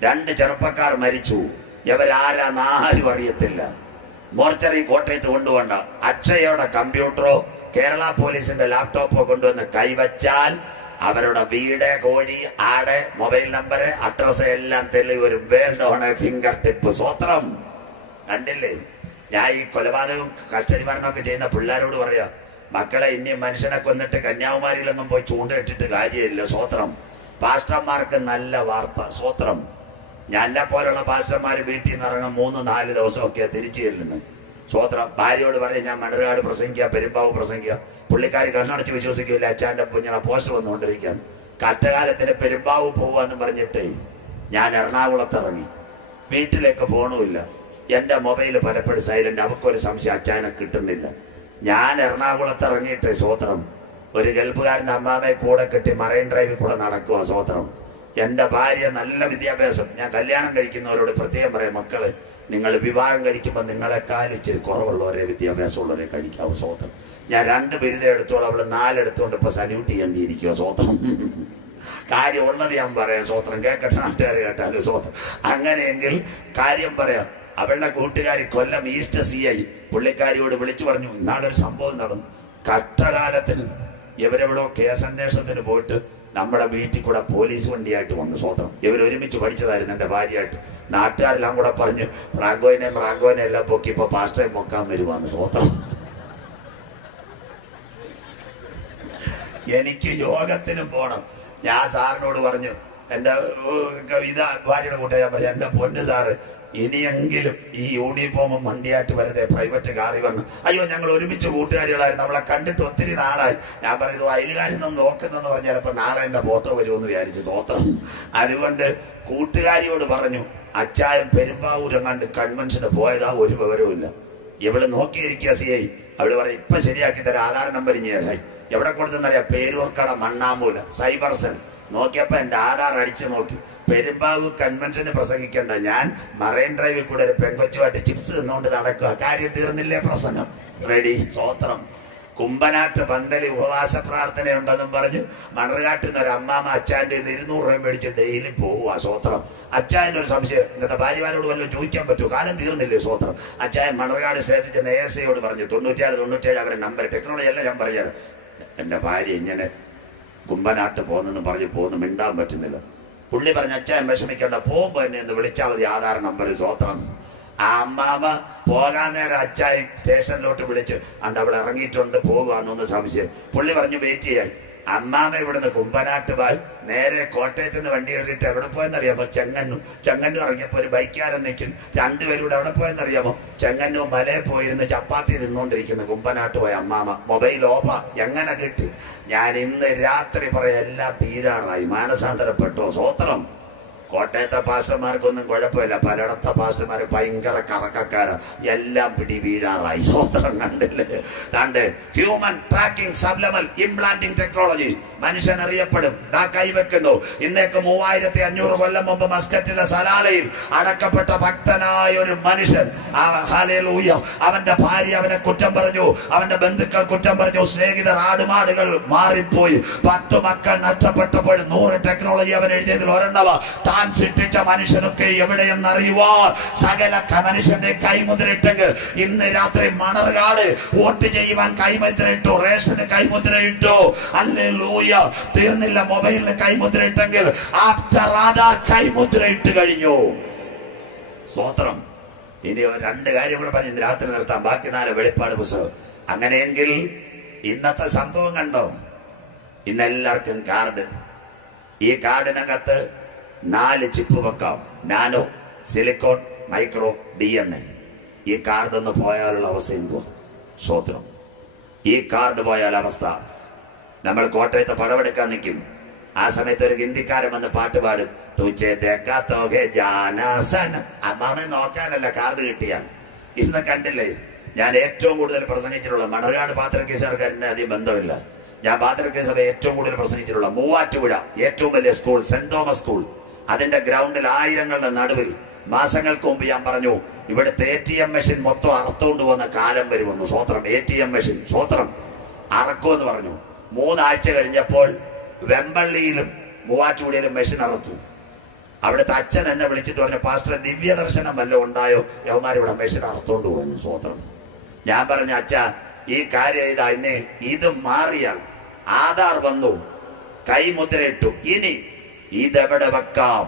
2 ചെറുപ്പക്കാർ മരിച്ചു. ഇവരാരാന്ന് ആരും അറിയത്തില്ല. മോർച്ചറി കോട്ടയത്ത് കൊണ്ടുപോണ്ട. അക്ഷയയുടെ കമ്പ്യൂട്ടറോ കേരള പോലീസിന്റെ ലാപ്ടോപ്പോ കൊണ്ടുവന്ന് കൈവച്ചാൽ അവരുടെ വീട്, കോഴി, ആട്, മൊബൈൽ നമ്പർ, അഡ്രസ് എല്ലാം തെളിവരും. World on a finger tip. സ്വോത്രം. കണ്ടില്ലേ? ഞാൻ ഈ കൊലപാതകവും കസ്റ്റഡി മരണമൊക്കെ ചെയ്യുന്ന പിള്ളേരോട് പറയാ, മക്കളെ ഇനി മനുഷ്യനെ കൊന്നിട്ട് കന്യാകുമാരിയിലൊന്നും പോയി ചൂണ്ടയിട്ടിട്ട് കാര്യമില്ല. സ്വോത്രം. പാസ്റ്റർമാർക്ക് നല്ല വാർത്ത. സ്വോത്രം. ഞാൻ എന്നെ പോലുള്ള പാസ്റ്റർമാർ വീട്ടിൽ നിന്ന് ഇറങ്ങാൻ 3-4 ദിവസമൊക്കെ തിരിച്ചു ചെല്ലുന്നത്. സ്വോത്രം. ഭാര്യയോട് പറയും ഞാൻ മണർകാട് പ്രസംഗിക്കുക, പെരുമ്പാവ് പ്രസംഗിക്കുക. പുള്ളിക്കാരി കണ്ണടച്ച് വിശ്വസിക്കില്ല. അച്ഛൻ്റെ കുഞ്ഞിനെ പോസ്റ്റ് വന്നുകൊണ്ടിരിക്കാൻ കറ്റകാലത്തിന് പെരുമ്പാവ് പോവാന്ന് പറഞ്ഞിട്ടേ ഞാൻ എറണാകുളത്ത് ഇറങ്ങി. വീട്ടിലേക്ക് പോകണമില്ല. എൻ്റെ മൊബൈൽ പലപ്പോഴും സൈലന്റ്. അവക്കൊരു സംശയം, അച്ഛനെ കിട്ടുന്നില്ല. ഞാൻ എറണാകുളത്ത് ഇറങ്ങിയിട്ടേ സ്വോത്രം ഒരു ഗൾഫുകാരൻ്റെ അമ്മാമയെ കൂടെ കെട്ടി മറൈൻ ഡ്രൈവിൽ കൂടെ നടക്കുക. സ്വോത്രം. എൻ്റെ ഭാര്യ നല്ല വിദ്യാഭ്യാസം. ഞാൻ കല്യാണം കഴിക്കുന്നവരോട് പ്രത്യേകം പറയാം, മക്കള് നിങ്ങൾ വിവാഹം കഴിക്കുമ്പോൾ നിങ്ങളെക്കാൾ ഇച്ചിരി കുറവുള്ളവരെ വിദ്യാഭ്യാസമുള്ളവരെ കഴിക്കാവൂ. സ്വോത്രം. ഞാൻ 2 ബിരുദം എടുത്തോളം, അവള് 4 എടുത്തുകൊണ്ട് ഇപ്പൊ സല്യൂട്ട് ചെയ്യേണ്ടിയിരിക്കുക. സ്വോത്രം. കാര്യം ഉള്ളത് ഞാൻ പറയാം. സ്വോത്രം. കേൾക്കട്ടെ, നാട്ടുകാർ കേട്ടാലും. സ്വോത്രം. അങ്ങനെയെങ്കിൽ കാര്യം പറയാം. അവളുടെ കൂട്ടുകാരി കൊല്ലം ഈസ്റ്റ് CI പുള്ളിക്കാരിയോട് വിളിച്ചു പറഞ്ഞു, ഇന്നാളൊരു സംഭവം നടന്നു. കഷ്ടകാലത്തിന് ഇവരെവിടോ കേസ് അന്വേഷണത്തിന് പോയിട്ട് നമ്മുടെ വീട്ടിൽ കൂടെ പോലീസ് വണ്ടിയായിട്ട് വന്നു. സ്വോത്രം. ഇവർ ഒരുമിച്ച് പഠിച്ചതായിരുന്നു എൻ്റെ ഭാര്യയായിട്ട്. നാട്ടുകാരെല്ലാം കൂടെ പറഞ്ഞ് റാങ്കോനെ എല്ലാം പൊക്കി ഇപ്പൊ പാസ്റ്ററെ പൊക്കാൻ വരുവാന്ന്. സ്വോത്രം. എനിക്ക് യോഗത്തിനും പോണം. ഞാൻ സാറിനോട് പറഞ്ഞു, എൻ്റെ ഭാര്യയുടെ കൂട്ടുകാർ പറഞ്ഞു, എൻ്റെ പൊന്ന് സാറ് ഇനിയെങ്കിലും ഈ യൂണിഫോമും വണ്ടിയായിട്ട് വരുന്നത് പ്രൈവറ്റ് കാറിൽ വന്നു. അയ്യോ ഞങ്ങൾ ഒരുമിച്ച് കൂട്ടുകാരികളായിരുന്നു, നമ്മളെ കണ്ടിട്ട് ഒത്തിരി നാളായി. ഞാൻ പറയുന്നത് അയലുകാരിൽ നിന്ന് നോക്കുന്നെന്ന് പറഞ്ഞാൽ ചിലപ്പോൾ നാളെ എൻ്റെ ഫോട്ടോ വരുമെന്ന് വിചാരിച്ചു. സ്വോത്രം. അതുകൊണ്ട് കൂട്ടുകാരിയോട് പറഞ്ഞു, അച്ചായം പെരുമ്പാവൂരം കണ്ട് കൺവെൻഷന് പോയതാ, ഒരു വിവരവും ഇല്ല. ഇവള് നോക്കിയിരിക്കുക CI. അവള് പറയും ഇപ്പൊ ശരിയാക്കി തരാം, ആധാർ നമ്പർ ഇഞ്ഞേരായി. എവിടെ കൊടുത്തെന്നറിയാം? Peroorkada Mannamoola cyber cell. നോക്കിയപ്പോ എൻ്റെ ആധാർ അടിച്ചു നോക്കി. പെരുമ്പാവൂർ കൺവെൻഷന് പ്രസംഗിക്കണ്ട, ഞാൻ മറൈൻ ഡ്രൈവിൽ കൂടെ ഒരു പെങ്കൊച്ചുമായിട്ട് ചിപ്സ് തിന്നുകൊണ്ട് നടക്കുക. കാര്യം തീർന്നില്ലേ പ്രസംഗം? റെഡി. സ്വോത്രം. കുമ്പനാട്ട് പന്തല് ഉപവാസ പ്രാർത്ഥനയുണ്ടെന്നും പറഞ്ഞ് മണർകാട്ടിൽ നിന്ന് ഒരു അമ്മാമ അച്ചാൻ്റെ 200 രൂപ മേടിച്ച് ഡെയിലി പോവുക. സ്വോത്രം. അച്ചായൻ്റെ ഒരു സംശയം, ഇന്നത്തെ ഭാര്യമാരോട് വല്ലതും ചോദിക്കാൻ പറ്റുമോ? കാലം തീർന്നില്ലേ? സ്വോത്രം. അച്ചായൻ മണർകാട് സ്റ്റേഷൻ ചെന്ന് ASAയോട് പറഞ്ഞു, 96 അവരെ നമ്പർ, ടെക്നോളജി അല്ല ഞാൻ പറഞ്ഞത്. എൻ്റെ ഭാര്യ ഇങ്ങനെ കുമ്പനാട്ട് പോകുന്നെന്ന് പറഞ്ഞ് പോകുന്നു, മിണ്ടാൻ പറ്റുന്നില്ല. പുള്ളി പറഞ്ഞ അച്ചായൻ വിഷമിക്കേണ്ട, പോകുമ്പോ എന്നെ ഒന്ന് വിളിച്ചാൽ മതി, ആധാർ നമ്പർ. സ്വോത്രം. ആ അമ്മാമ പോകാൻ നേരം അച്ചായ സ്റ്റേഷനിലോട്ട് വിളിച്ച് അണ്ട് അവിടെ ഇറങ്ങിയിട്ടുണ്ട്, പോകുവാന്നൊന്ന് സംശയം. പുള്ളി പറഞ്ഞു വെയിറ്റ് ചെയ്യാൻ. അമ്മാമ ഇവിടുന്ന് കുമ്പനാട്ട് പോയി നേരെ കോട്ടയത്ത് നിന്ന് വണ്ടി കയറിയിട്ട് എവിടെ പോയെന്നറിയാമോ? ചെങ്ങന്നൂർ ഇറങ്ങിയപ്പോ ഒരു ബൈക്കാരൻ നിൽക്കും. 2 പേരും കൂടെ എവിടെ പോയെന്നറിയാമോ? ചെങ്ങന്നൂർ മലയിൽ പോയിരുന്ന് ചപ്പാത്തി നിന്നുകൊണ്ടിരിക്കുന്നു. കുമ്പനാട്ട് പോയ അമ്മാമ. മൊബൈൽ ഓഫാ. എങ്ങനെ കിട്ടി? ഞാൻ ഇന്ന് രാത്രി പറയാം, എല്ലാം തീരാറായി. മാനസാന്തരപ്പെട്ടോ? സ്വോത്രം. കോട്ടയത്തെ പാസ്റ്റർമാർക്കൊന്നും കുഴപ്പമില്ല, പലയിടത്തെ പാസ്റ്റർമാർ ഭയങ്കര കറക്കക്കാരാ. എല്ലാം പിടി വീഴാറായി. സ്വോത്രം. കണ്ടില്ലേ? കണ്ട് human tracking subliminal implanting technology. മനുഷ്യൻ അറിയപ്പെടും. കൈവെക്കുന്നു. ഇന്നേക്ക് 3500 കൊല്ലം മുമ്പ് മസ്കറ്റിലെ സലാലയിൽ അടക്കപ്പെട്ട ഭക്തനായ ഒരു മനുഷ്യൻ. ഹല്ലേലൂയ. അവന്റെ ഭാര്യ അവനെ കുറ്റം പറഞ്ഞു, അവന്റെ ബന്ധുക്കൾ കുറ്റം പറഞ്ഞു, സ്നേഹിതർ, ആടുമാടുകൾ മാറിപ്പോയി. 10 മക്കൾ നഷ്ടപ്പെട്ടപ്പോൾ 100 ടെക്നോളജി അവൻ എഴുതിയതിൽ ഒരെണ്ണവ താൻ സൃഷ്ടിച്ച മനുഷ്യനൊക്കെ എവിടെയെന്നറിയുവാ സകല മനുഷ്യന്റെ കൈമുദ്രയിട്ടെങ്കിൽ ഇന്ന് രാത്രി മണർകാട് വോട്ട് ചെയ്യുവാൻ കൈമുദ്രയിട്ടു, റേഷന് കൈമുദ്രയിട്ടു. ഹല്ലേലൂയ. തീർന്നില്ല, മൊബൈലിന് കൈമുദ്രയിട്ടെങ്കിൽ ആഫ്റ്റർ ആധാർ കൈമുദ്രയിട്ട് കഴിഞ്ഞു. സ്വോത്രം. ഇനി 2 കാര്യം കൂടെ പറഞ്ഞ് രാത്രി നിർത്താം. ബാക്കി 4 വെളിപ്പാട് പുസ്തകം. അങ്ങനെയെങ്കിൽ ഇന്നത്തെ സംഭവം കണ്ടോ? ഇന്നെല്ലാവർക്കും കാർഡ്. ഈ കാർഡിനകത്ത് 4 ചിപ്പ് വെക്കാം. Nano, silicon, micro, DNA. ഈ കാർഡ് ഒന്ന് പോയാലുള്ള അവസ്ഥ എന്തുവാ? സ്വോത്രം. ഈ കാർഡ് പോയാൽ അവസ്ഥ, നമ്മൾ കോട്ടയത്ത് പടമെടുക്കാൻ നിൽക്കും. ആ സമയത്ത് ഒരു ഹിന്ദിക്കാരൻ വന്ന് പാട്ട് പാടും, തുച്ചേ ദേക്കാത്തോഹേ ജാനാസൻ. അമ്മാമെ നോക്കാനല്ല, കാർഡ് കിട്ടിയാൽ. ഇന്ന് കണ്ടില്ലേ? ഞാൻ ഏറ്റവും കൂടുതൽ പ്രസംഗിച്ചിട്ടുള്ള മണർകാട് പാത്രക്കേസുകാർക്ക് അധികം ബന്ധമില്ല. ഞാൻ പാത്രക്കേസ് സഭ ഏറ്റവും കൂടുതൽ പ്രസംഗിച്ചിട്ടുള്ള മൂവാറ്റുപുഴ ഏറ്റവും വലിയ സ്കൂൾ, സെന്റ് തോമസ് സ്കൂൾ. അതിന്റെ ഗ്രൗണ്ടിൽ ആയിരങ്ങളുടെ നടുവിൽ മാസങ്ങൾക്ക് മുമ്പ് ഞാൻ പറഞ്ഞു, ഇവിടുത്തെ ATM മെഷീൻ മൊത്തം അറുത്തുകൊണ്ട് പോകുന്ന കാലം വരുമെന്ന്. സ്വോത്രം. ATM മെഷീൻ സ്വോത്രം അറക്കുമെന്ന് പറഞ്ഞു. 3 ആഴ്ച കഴിഞ്ഞപ്പോൾ വെമ്പള്ളിയിലും മൂവാറ്റുപുഴയിലും മെഷീൻ അറുത്തു. അവിടുത്തെ അച്ഛൻ എന്നെ വിളിച്ചിട്ട് പറഞ്ഞു, പാസ്റ്റർ ദിവ്യദർശനം വല്ലതും ഉണ്ടായോ? യവന്മാരിവിടെ മെഷീൻ അറുത്തോണ്ട് പോകുന്നു. സ്വോത്രം. ഞാൻ പറഞ്ഞു, അച്ഛാ ഈ കാര്യം ഇതാ, എന്നെ ഇത് മാറിയാൽ ആധാർ വന്നു, കൈമുദ്രയിട്ടു, ഇനി ഇതെവിടെ വെക്കാം?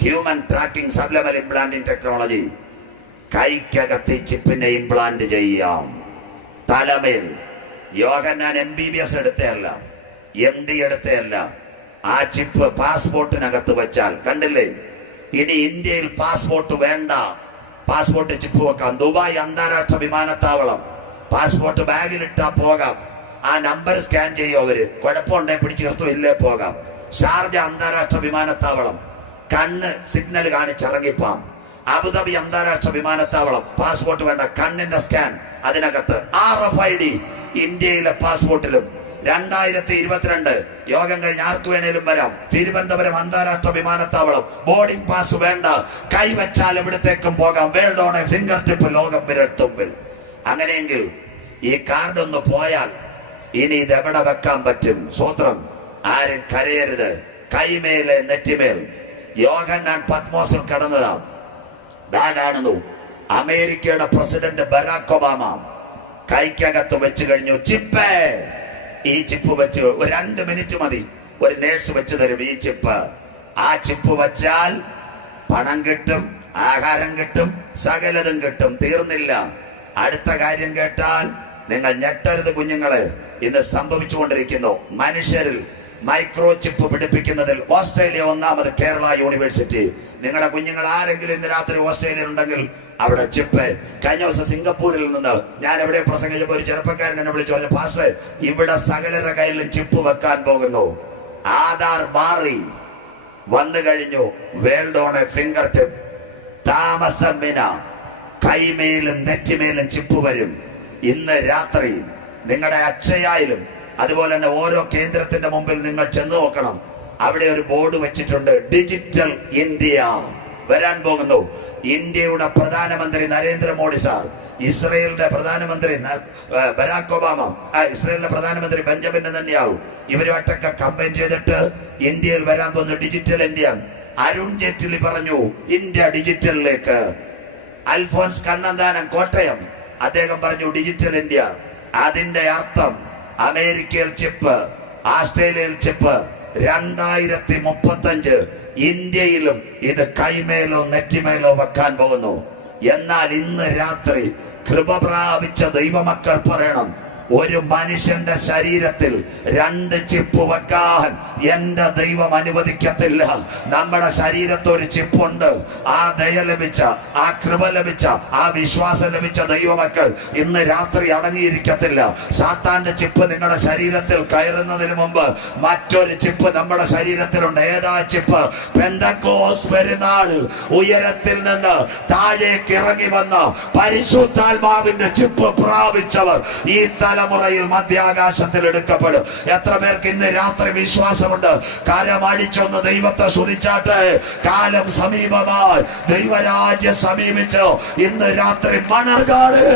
Human tracking subliminal implanting technology. കൈക്കകത്ത് ചിപ്പിനെ ഇംപ്ലാന്റ് ചെയ്യാം. തലമേൽ. യോഹന്നാൻ MBBS എടുത്തയല്ല, MD എടുത്തയല്ല. ആ ചിപ്പ് പാസ്പോർട്ടിനകത്ത് വെച്ചാൽ, കണ്ടില്ലേ? ഇനി ഇന്ത്യയിൽ പാസ്പോർട്ട് വേണ്ട, പാസ്പോർട്ട് ചിപ്പ് വെക്കാം. ദുബായ് അന്താരാഷ്ട്ര വിമാനത്താവളം പാസ്പോർട്ട് ബാഗിലിട്ടാ പോകാം. ആ നമ്പർ സ്കാൻ ചെയ്യും അവര്, കുഴപ്പമുണ്ടെങ്കിൽ പിടിച്ചു നിർത്തും, ഇല്ലേ പോകാം. ഷാർജ അന്താരാഷ്ട്ര വിമാനത്താവളം കണ്ണ് സിഗ്നൽ കാണിച്ചിറങ്ങിപ്പാം. അബുദാബി അന്താരാഷ്ട്ര വിമാനത്താവളം പാസ്പോർട്ട് വേണ്ട, കണ്ണിന്റെ സ്കാൻ അതിനകത്ത്. RFID ഇന്ത്യയിലെ പാസ്പോർട്ടിലും. 2022 യോഗം കഴിഞ്ഞ് ആർക്ക് വേണേലും വരാം. തിരുവനന്തപുരം അന്താരാഷ്ട്ര വിമാനത്താവളം ബോർഡിംഗ് പാസ് വേണ്ട, കൈവച്ചാൽ എവിടത്തേക്കും പോകാം. World on a finger tip, ലോകം വിരൽത്തുമ്പിൽ. അങ്ങനെയെങ്കിൽ ഈ കാർഡ് ഒന്ന് പോയാൽ ഇനി ഇതെവിടെ വെക്കാൻ പറ്റും? സ്വോത്രം. ആരും കരയരുത്. കൈമേലെ നെറ്റിമേൽ യോഹന്നാൻ പത്മോസിൽ കടന്നതാ. കാണുന്നു അമേരിക്കയുടെ പ്രസിഡന്റ് ബരാക് ഒബാമ കൈക്കകത്ത് വെച്ച് കഴിഞ്ഞു ചിപ്പ്. ഈ ചിപ്പ് വെച്ച് ഒരു 2 മിനിറ്റ് മതി, ഒരു നേഴ്സ് വെച്ച് തരും ഈ ചിപ്പ്. ആ ചിപ്പ് വെച്ചാൽ പണം കിട്ടും, ആഹാരം കിട്ടും, സകലതും കിട്ടും. തീർന്നില്ല. അടുത്ത കാര്യം കേട്ടാൽ നിങ്ങൾ ഞെട്ടരുത് കുഞ്ഞുങ്ങളെ. ഇന്ന് സംഭവിച്ചുകൊണ്ടിരിക്കുന്നു മനുഷ്യരിൽ മൈക്രോ ചിപ്പ് പിടിപ്പിക്കുന്നതിൽ ഓസ്ട്രേലിയ 1ാമത്, കേരള യൂണിവേഴ്സിറ്റി. നിങ്ങളുടെ കുഞ്ഞുങ്ങൾ ആരെങ്കിലും ഇന്ന് രാത്രി ഓസ്ട്രേലിയയിൽ ഉണ്ടെങ്കിൽ അവിടെ ചിപ്പ്. കഴിഞ്ഞ ദിവസം സിംഗപ്പൂരിൽ നിന്ന് ഞാൻ എവിടെ പ്രസംഗിച്ചപ്പോൾ ഒരു ചെറുപ്പക്കാരൻ എന്നെ വിളിച്ചു പറഞ്ഞു, പാസ്റ്റർ ഇവിടെ സകലരുടെ കയ്യിലും ചിപ്പ് വെക്കാൻ പോകുന്നു. ആധാർ മാറി വന്നു കഴിഞ്ഞു. World on a finger tip. താമസം വിന കൈമേലും നെറ്റിമേലും ചിപ്പ് വരും. ഇന്ന് രാത്രി നിങ്ങളുടെ അക്ഷയയിലും അതുപോലെ തന്നെ ഓരോ കേന്ദ്രത്തിന്റെ മുമ്പിൽ നിങ്ങൾ ചെന്ന് നോക്കണം. അവിടെ ഒരു ബോർഡ് വെച്ചിട്ടുണ്ട്, ഡിജിറ്റൽ ഇന്ത്യ വരാൻ പോകുന്നു. ഇന്ത്യയുടെ പ്രധാനമന്ത്രി നരേന്ദ്രമോദി സാർ, ഇസ്രയേലിന്റെ പ്രധാനമന്ത്രി ബരാക് ഒബാമ, ഇസ്രയേലിന്റെ പ്രധാനമന്ത്രി ബെഞ്ചമിൻ നെതന്യാഹു, ഇവരുമായിട്ടൊക്കെ കമ്പൈൻ ചെയ്തിട്ട് ഇന്ത്യയിൽ വരാൻ പോകുന്നു ഡിജിറ്റൽ ഇന്ത്യ. അരുൺ ജെയ്റ്റ്ലി പറഞ്ഞു ഇന്ത്യ ഡിജിറ്റലിലേക്ക്. അൽഫോൻസ് കണ്ണന്താനം കോട്ടയം, അദ്ദേഹം പറഞ്ഞു ഡിജിറ്റൽ ഇന്ത്യ. അതിന്റെ അർത്ഥം അമേരിക്കയിൽ ചിപ്പ്, ഓസ്ട്രേലിയയിൽ ചിപ്പ്. 2035 ഇന്ത്യയിലും ഇത് കൈമേലോ നെറ്റിമേലോ വെക്കാൻ പോകുന്നു. എന്നാൽ ഇന്ന് രാത്രി കൃപ പ്രാപിച്ച ദൈവമക്കൾ പറയണം, ഒരു മനുഷ്യന്റെ ശരീരത്തിൽ 2 ചിപ്പ് വെക്കാൻ എന്റെ ദൈവം അനുവദിക്കത്തില്ല. നമ്മുടെ ശരീരത്തിൽ ഒരു ചിപ്പുണ്ട്. ആ ദയ ലഭിച്ച, ആ കൃപ ലഭിച്ച, ആ വിശ്വാസം ലഭിച്ച ദൈവമക്കൾ ഇന്ന് രാത്രി അടങ്ങിയിരിക്കത്തില്ല. സാത്താന്റെ ചിപ്പ് നിങ്ങളുടെ ശരീരത്തിൽ കയറുന്നതിന് മുമ്പ് മറ്റൊരു ചിപ്പ് നമ്മുടെ ശരീരത്തിലുണ്ട്. ഏതാ ചിപ്പ്? പെന്തക്കോസ് പെരുന്നാളിൽ ഉയരത്തിൽ നിന്ന് താഴേക്ക് ഇറങ്ങി വന്ന പരിശുദ്ധാത്മാവിന്റെ ചിപ്പ് പ്രാപിച്ചവർ ഈ തലമുറയിൽ മധ്യാകാശത്തിൽ എടുക്കപ്പെടും. എത്ര പേർക്ക് ഇന്ന് രാത്രി വിശ്വാസമുണ്ട്? കാലം അടിച്ചൊന്ന് ദൈവത്തെ സ്തുതിച്ചാട്ടെ. കാലം സമീപമായി, ദൈവരാജ്യം സമീപിച്ചു. ഇന്ന് രാത്രി മണർകാട്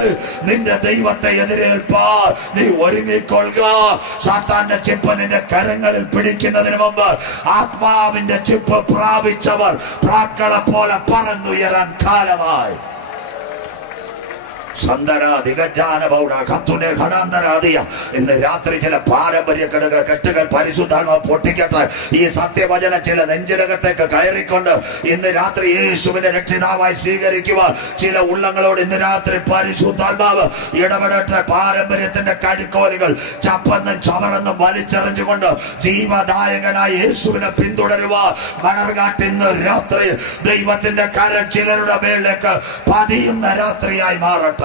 നിന്റെ ദൈവത്തെ എതിരേൽപ്പാൻ നീ ഒരുങ്ങിക്കൊള്ളുക. സാത്താന്റെ ചിപ്പ് നിന്റെ കരങ്ങളിൽ പിടിക്കുന്നതിന് മുമ്പ് ആത്മാവിന്റെ ചിപ്പ് പ്രാപിച്ചവർ പ്രാക്കളെ പോലെ പറന്നുയരാൻ കാലമായി. ഇന്ന് രാത്രി ചില പാരമ്പര്യ കെട്ടുകൾ പരിശുദ്ധാത്മാവ് പൊട്ടിക്കട്ടെ. ഈ സത്യവചന ചില നെഞ്ചിലകത്തേക്ക് കയറിക്കൊണ്ട് ഇന്ന് രാത്രി യേശുവിനെ രക്ഷിതാവായി സ്വീകരിക്കുക. ചില ഉള്ളങ്ങളോട് ഇന്ന് രാത്രി പരിശുദ്ധാത്മാവ് ഇടപെടട്ടെ. പാരമ്പര്യത്തിന്റെ കടിക്കോലുകൾ ചപ്പന്നും ചവറെന്നും വലിച്ചെറിഞ്ഞുകൊണ്ട് ജീവദായകനായ യേശുവിനെ പിന്തുടരുക. മണർകാട്ട് ഇന്ന് രാത്രി ദൈവത്തിന്റെ കരം ചിലരുടെ മേളിലേക്ക് പതിയുന്ന രാത്രിയായി മാറട്ടെ.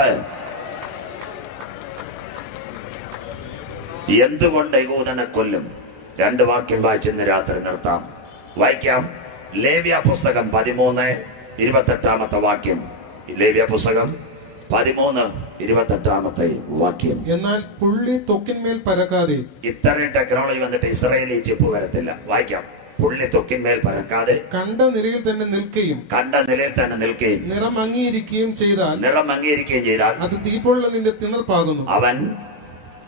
എന്തുകൊണ്ട് യഹൂദനെ കൊല്ലും? 2 വാക്യം വായിച്ച് ഇന്ന് രാത്രി നിർത്താം. വായിക്കാം. ലേവ്യ പുസ്തകം 13:28 വാക്യം. ലേവ്യ പുസ്തകം 13:28 വാക്യം. എന്നാൽ പുള്ളി ത്വക്കിന്മേൽ പരക്കാതെ. ഇത്രയും ടെക്നോളജി വന്നിട്ട് ഇസ്രായേലി ചിപ്പ് വരത്തില്ല. വായിക്കാം. പുള്ളി ത്വക്കിന്മേൽ പരക്കാതെ കണ്ട നിലയിൽ തന്നെ നിൽക്കുകയും നിറം അംഗീകരിക്കുകയും ചെയ്താൽ അത് തീപ്പൊള്ളലിന്റെ തിണർപ്പാകുന്നു. അവൻ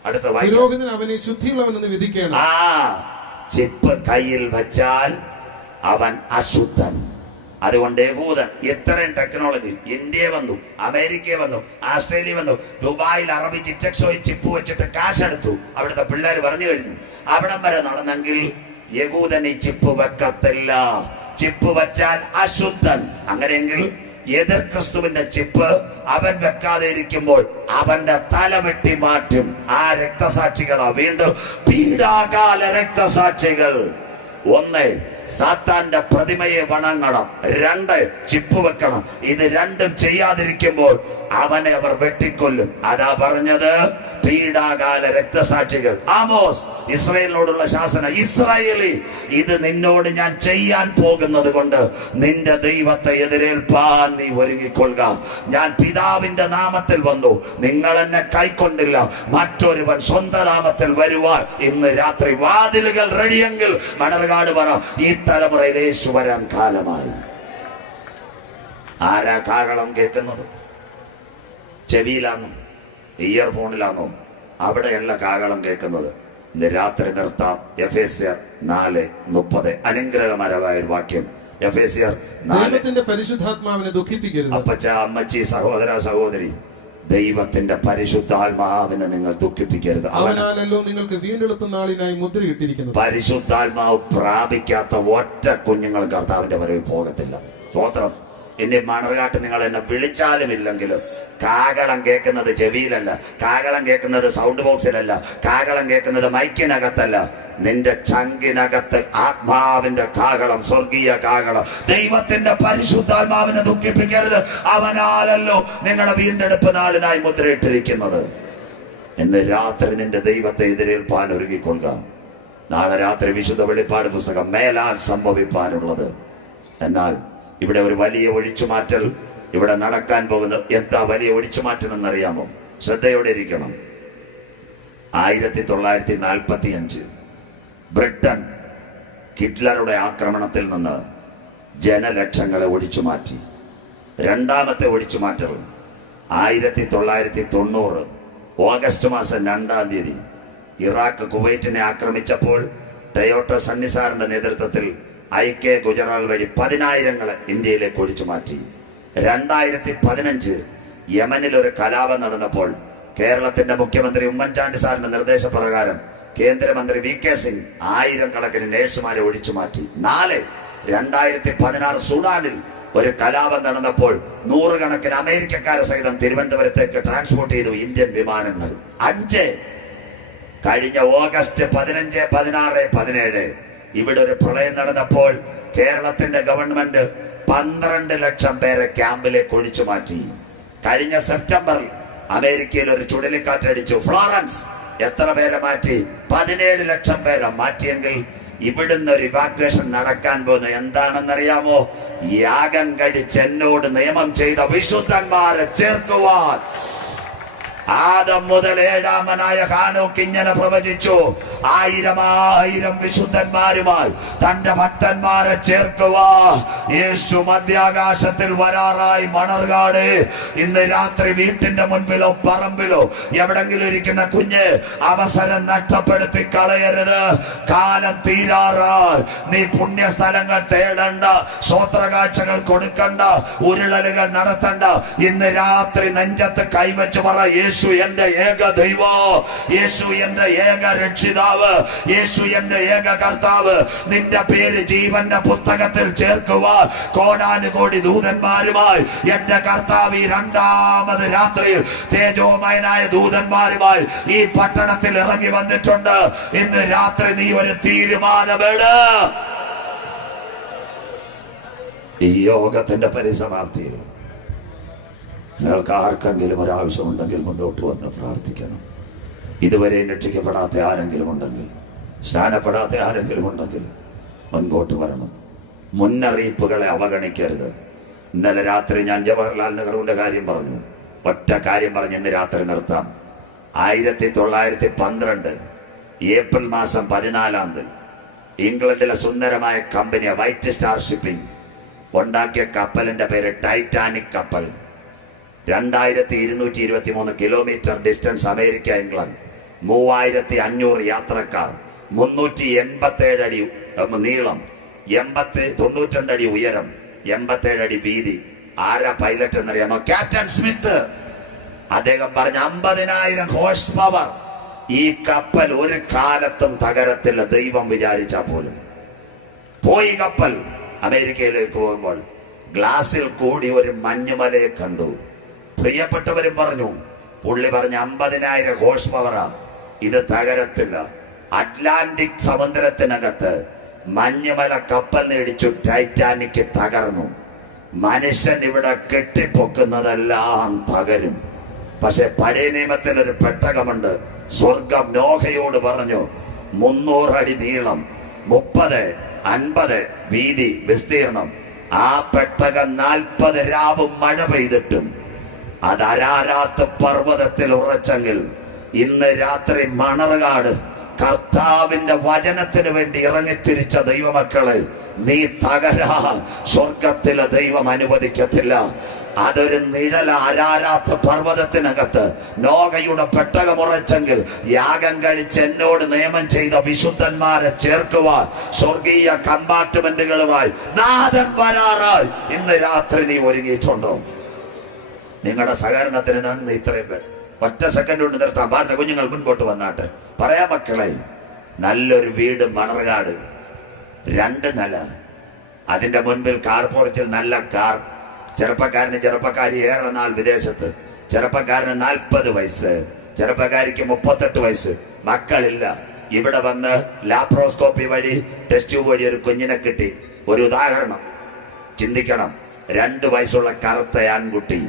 അടുത്ത പുരോഹിതൻ അവനെ ശുദ്ധിയുള്ളവനെന്ന് വിധിക്കണം. ചിപ്പ് കയ്യിൽ വെച്ചാൽ അവൻ അശുദ്ധൻ. അതുകൊണ്ട് യഹൂദൻ ഇത്രയും ടെക്നോളജി ഇന്ത്യ വന്നു, അമേരിക്ക വന്നു, ഓസ്ട്രേലിയ വന്നു, ദുബായിൽ അറബി ജിറ്റക്സോയിൽ ചിപ്പ് വെച്ചിട്ട് കാശെടുത്തു. അവിടുത്തെ പിള്ളേർ പറഞ്ഞു കഴിഞ്ഞു. അവിടം വരെ നടന്നെങ്കിൽ യഹൂദൻ ഈ ചിപ്പ് വെക്കത്തില്ല. ചിപ്പ് വെച്ചാൽ അശുദ്ധൻ. അങ്ങനെയെങ്കിൽ എതിർ ക്രിസ്തുവിന്റെ ചിപ്പ് അവൻ വെക്കാതെ ഇരിക്കുമ്പോൾ അവന്റെ തല വെട്ടി മാറ്റും. ആ രക്തസാക്ഷികളാ വീണ്ടും പീഡാകാല രക്തസാക്ഷികൾ. 1 സാത്താന്റെ പ്രതിമയെ വണങ്ങണം, 2 ചിപ്പ് വെക്കണം. ഇത് രണ്ടും ചെയ്യാതിരിക്കുമ്പോൾ അവനെ അവർ വെട്ടിക്കൊല്ലും. അതാ പറഞ്ഞത് പീഡാകാല രക്തസാക്ഷികൾ. ആമോസ് ഇസ്രായേലിനോടുള്ള ശാസന, ഇസ്രായേലി, ഇത് നിന്നോട് ഞാൻ ചെയ്യാൻ പോകുന്നത് കൊണ്ട് നിന്റെ ദൈവത്തെ എതിരേൽപ്പാൻ നീ ഒരുങ്ങിക്കൊള്ളുക. ഞാൻ പിതാവിന്റെ നാമത്തിൽ വന്നു, നിങ്ങൾ എന്നെ കൈക്കൊണ്ടില്ല, മറ്റൊരുവൻ സ്വന്തം നാമത്തിൽ വരുവാൻ ഇന്ന് രാത്രി വാതിലുകൾ റെഡിയെങ്കിൽ മണർകാട് പറ, ഈ തലമുറയിൽ യേശു വരാൻ കാലമായി. ആരാ കാഹളം കേൾക്കുന്നത്? ചെവിയിലാണോ, ഇയർഫോണിലാണോ? അവിടെയല്ല കാഹളം കേൾക്കുന്നത്. ഇന്ന് രാത്രി നിർത്താം. എഫേസ്യർ 4:30 അനുഗ്രഹകരമായ ഒരു വാക്യം. എഫേസ്യർ 4. പരിശുദ്ധാത്മാവിനെ ദുഃഖിപ്പിക്കരുത്. അപ്പച്ച, അമ്മച്ചി, സഹോദര, സഹോദരി, ദൈവത്തിന്റെ പരിശുദ്ധാത്മാവിനെ നിങ്ങൾ ദുഃഖിപ്പിക്കരുത്. അവനാലല്ലോ നിങ്ങൾക്ക് വീണ്ടെടുപ്പ് നാളിനായി മുദ്രയിട്ടിരിക്കുന്നത്. പരിശുദ്ധാത്മാവ് പ്രാപിക്കാത്ത ഒറ്റ കുഞ്ഞുങ്ങൾ കർത്താവിന്റെ വരവിൽ പോകത്തില്ല. സ്തോത്രം. ഇനി മണർകാട്ട് നിങ്ങൾ എന്നെ വിളിച്ചാലും ഇല്ലെങ്കിലും കാഹളം കേൾക്കുന്നത് ചെവിയിലല്ല, കാഹളം കേൾക്കുന്നത് സൗണ്ട് ബോക്സിലല്ല, കാഹളം കേൾക്കുന്നത് മൈക്കിനകത്തല്ല, നിന്റെ ചങ്കിനകത്ത് ആത്മാവിന്റെ കാഹളം, സ്വർഗീയ കാഹളം. ദൈവത്തിന്റെ പരിശുദ്ധാത്മാവിനെ ദുഃഖിപ്പിക്കരുത്. അവനാലല്ലോ നിങ്ങളുടെ വീണ്ടെടുപ്പ് നാളിനായി മുദ്രയിട്ടിരിക്കുന്നത്. ഇന്ന് രാത്രി നിന്റെ ദൈവത്തെ എതിരേൽപ്പാൻ ഒരുങ്ങിക്കൊള്ളുക. നാളെ രാത്രി വിശുദ്ധ വെളിപ്പാട് പുസ്തകം മേലാൽ സംഭവിപ്പാനുള്ളത്. എന്നാൽ ഇവിടെ ഒരു വലിയ ഒഴിച്ചുമാറ്റൽ ഇവിടെ നടക്കാൻ പോകുന്നത്. എന്താ വലിയ ഒഴിച്ചുമാറ്റം എന്നറിയാമോ? ശ്രദ്ധയോടെ ഇരിക്കണം. 1945 ബ്രിട്ടൻ ഹിറ്റ്ലറുടെ ആക്രമണത്തിൽ നിന്ന് ജനലക്ഷങ്ങളെ ഒഴിച്ചുമാറ്റി. രണ്ടാമത്തെ ഒഴിച്ചുമാറ്റൽ 1990 ഓഗസ്റ്റ് മാസം 2-ാം തീയതി ഇറാഖ് കുവൈറ്റിനെ ആക്രമിച്ചപ്പോൾ ടൊയോട്ട സണ്ണിസാറിന്റെ നേതൃത്വത്തിൽ ഐക്യ ഗുജറാൾ വഴി 10,000-ങ്ങളെ ഇന്ത്യയിലേക്ക് ഒഴിച്ചു മാറ്റി. 2015 യമനിൽ ഒരു കലാപം നടന്നപ്പോൾ കേരളത്തിന്റെ മുഖ്യമന്ത്രി ഉമ്മൻചാണ്ടി സാറിന്റെ നിർദ്ദേശപ്രകാരം കേന്ദ്രമന്ത്രി VK സിംഗ് 1000-കണക്കിന് നേഴ്സുമാരെ ഒഴിച്ചു മാറ്റി. 2016 സുഡാനിൽ ഒരു കലാപം നടന്നപ്പോൾ 100-കണക്കിന് അമേരിക്കക്കാരെ സഹിതം തിരുവനന്തപുരത്തേക്ക് ട്രാൻസ്പോർട്ട് ചെയ്തു ഇന്ത്യൻ വിമാനങ്ങൾ. 5 കഴിഞ്ഞ ഓഗസ്റ്റ് 15, 16, 17 ഇവിടെ ഒരു പ്രളയം നടന്നപ്പോൾ കേരളത്തിന്റെ ഗവൺമെന്റ് 12 ലക്ഷം പേരെ ക്യാമ്പിലേക്ക് ഒഴിച്ചു മാറ്റി. കഴിഞ്ഞ സെപ്റ്റംബറിൽ അമേരിക്കയിൽ ഒരു ചുഴലിക്കാറ്റടിച്ചു, ഫ്ലോറൻസ്. എത്ര പേരെ മാറ്റി? 17 ലക്ഷം പേരെ മാറ്റിയെങ്കിൽ ഇവിടുന്ന് ഒരു ഇവാക്വേഷൻ നടക്കാൻ പോകുന്നത് എന്താണെന്നറിയാമോ? യാഗം കഴിച്ച് എന്നോട് നിയമം ചെയ്ത വിശുദ്ധന്മാരെ ചേർക്കുവാൻ ആദം മുതൽ 7-മനായ ഹാനോക്ക് ഇങ്ങനെ പ്രവചിച്ചു, 1000 വിശുദ്ധന്മാരുമായി തന്റെ ഭക്തന്മാരെ ചേർക്കുവാ യേശു മധ്യാകാശത്തിൽ വരാറായി. മണർകാട് ഇന്ന് രാത്രി വീട്ടിന്റെ മുൻപിലോ പറമ്പിലോ എവിടെങ്കിലും ഇരിക്കുന്ന കുഞ്ഞ് അവസരം നഷ്ടപ്പെടുത്തി കളയരുത്. കാലം തീരാറായി. നീ പുണ്യസ്ഥലങ്ങൾ തേടണ്ട, സ്വോത്രകാഴ്ചകൾ കൊടുക്കണ്ട, ഉരുളലുകൾ നടത്തണ്ട. ഇന്ന് രാത്രി നെഞ്ചത്ത് കൈവച്ച് പറ, യേശു എന്റെ ഏക ദൈവം, യേശു എന്റെ ഏക രക്ഷിതാവ്, യേശു എന്റെ ഏക കർത്താവ്. നിന്റെ പേര് ജീവന്റെ പുസ്തകത്തിൽ ചേർക്കുവാൻ കോടാനുകോടി ദൂതന്മാരുമായി എന്റെ കർത്താവ് ഈ 2-ാമത് രാത്രിയിൽ തേജോമയനായ ദൂതന്മാരുമായി ഈ പട്ടണത്തിൽ ഇറങ്ങി വന്നിട്ടുണ്ട്. ഇന്ന് രാത്രി നീ ഒരു തീരുമാനമെട്. ഈ യോഗത്തിന്റെ പരിസമാപ്തിയിൽ നിങ്ങൾക്ക് ആർക്കെങ്കിലും ഒരാവശ്യമുണ്ടെങ്കിൽ മുന്നോട്ട് വന്ന് പ്രാർത്ഥിക്കണം. ഇതുവരെ രക്ഷിക്കപ്പെടാത്ത ആരെങ്കിലും ഉണ്ടെങ്കിൽ, സ്നാനപ്പെടാത്ത ആരെങ്കിലും ഉണ്ടെങ്കിൽ മുൻപോട്ട് വരണം. മുന്നറിയിപ്പുകളെ അവഗണിക്കരുത്. ഇന്നലെ രാത്രി ഞാൻ ജവഹർലാൽ നെഹ്റുവിന്റെ കാര്യം പറഞ്ഞു. ഒറ്റ കാര്യം പറഞ്ഞ് ഇന്ന് രാത്രി നിർത്താം. 1912 ഏപ്രിൽ മാസം 14-ാം തീയതി ഇംഗ്ലണ്ടിലെ സുന്ദരമായ കമ്പനിയ വൈറ്റ് സ്റ്റാർ ഷിപ്പിംഗ് ഉണ്ടാക്കിയ കപ്പലിന്റെ പേര് ടൈറ്റാനിക് കപ്പൽ. 2223 കിലോമീറ്റർ ഡിസ്റ്റൻസ് അമേരിക്ക ഇംഗ്ലണ്ട്, 3500 യാത്രക്കാർ, 387 അടി നീളം, 92 അടി ഉയരം, 87 അടി വീതി. ആരാ പൈലറ്റ് എന്നറിയാമോ? Captain Smith. അദ്ദേഹം പറഞ്ഞ 50,000 ഹോഴ്സ് പവർ. ഈ കപ്പൽ ഒരു കാലത്തും തകരത്തില്ല, ദൈവം വിചാരിച്ചാൽ പോലും. പോയി കപ്പൽ അമേരിക്കയിലേക്ക് പോകുമ്പോൾ ഗ്ലാസിൽ കൂടി ഒരു മഞ്ഞുമലയെ കണ്ടു. പ്രിയപ്പെട്ടവരും പറഞ്ഞു, പുള്ളി പറഞ്ഞ 50,000 ഹോഴ്സ് പവറാ, ഇത് തകരത്തില്ല. അറ്റ്ലാന്റിക് സമുദ്രത്തിനകത്ത് മഞ്ഞുമല കപ്പലിനെ ഇടിച്ചു, ടൈറ്റാനിക് തകർന്നു. മനുഷ്യൻ ഇവിടെ കെട്ടിപ്പൊക്കുന്നതെല്ലാം തകരും. പക്ഷെ പഴയ നിയമത്തിൽ ഒരു പെട്ടകമുണ്ട്. സ്വർഗം നോഹയോട് പറഞ്ഞു, 300 അടി നീളം, 30-50 വീതി വിസ്തീർണം. ആ പെട്ടകം 40 രാവും മഴ പെയ്തിട്ടും അത് അരാരാത്ത് പർവ്വതത്തിൽ ഉറച്ചെങ്കിൽ ഇന്ന് രാത്രി മണർകാട് കർത്താവിന്റെ വചനത്തിന് വേണ്ടി ഇറങ്ങിത്തിരിച്ച ദൈവമക്കളെ, നീ തകരാ സ്വർഗത്തിലെ ദൈവം അനുവദിക്കത്തില്ല. അതൊരു നിഴല. അരാരാത്ത് പർവ്വതത്തിനകത്ത് നോഹയുടെ പെട്ടകമുറച്ചെങ്കിൽ യാഗം കഴിച്ച് എന്നോട് നിയമം ചെയ്ത വിശുദ്ധന്മാരെ ചേർക്കുവാൻ സ്വർഗീയ കമ്പാർട്ട്മെന്റുകളുമായി നാഥൻ വരാറായി. ഇന്ന് രാത്രി നീ ഒരുങ്ങിയിട്ടുണ്ടോ? നിങ്ങളുടെ സഹകരണത്തിന് നന്ദി. ഇത്രയും പേർ ഒറ്റ സെക്കൻഡ് കൊണ്ട് നിർത്താം. ഭാരത കുഞ്ഞുങ്ങൾ മുൻപോട്ട് വന്നാട്ടെ. പറയാ മക്കളെ, നല്ലൊരു വീട് മണർകാട്, 2 നില, അതിന്റെ മുൻപിൽ കാർ പോർച്ചിൽ നല്ല കാർ. ചെറുപ്പക്കാരി ഏറെ നാൾ വിദേശത്ത്. ചെറുപ്പക്കാരന് 40 വയസ്സ്, ചെറുപ്പക്കാരിക്ക് 38 വയസ്സ്. മക്കളില്ല. ഇവിടെ വന്ന് ലാപ്രോസ്കോപ്പി വഴി ടെസ്റ്റ് ട്യൂബ് വഴി ഒരു കുഞ്ഞിനെ കിട്ടി. ഒരു ഉദാഹരണം ചിന്തിക്കണം. 2 വയസ്സുള്ള കറുത്ത ആൺകുട്ടി.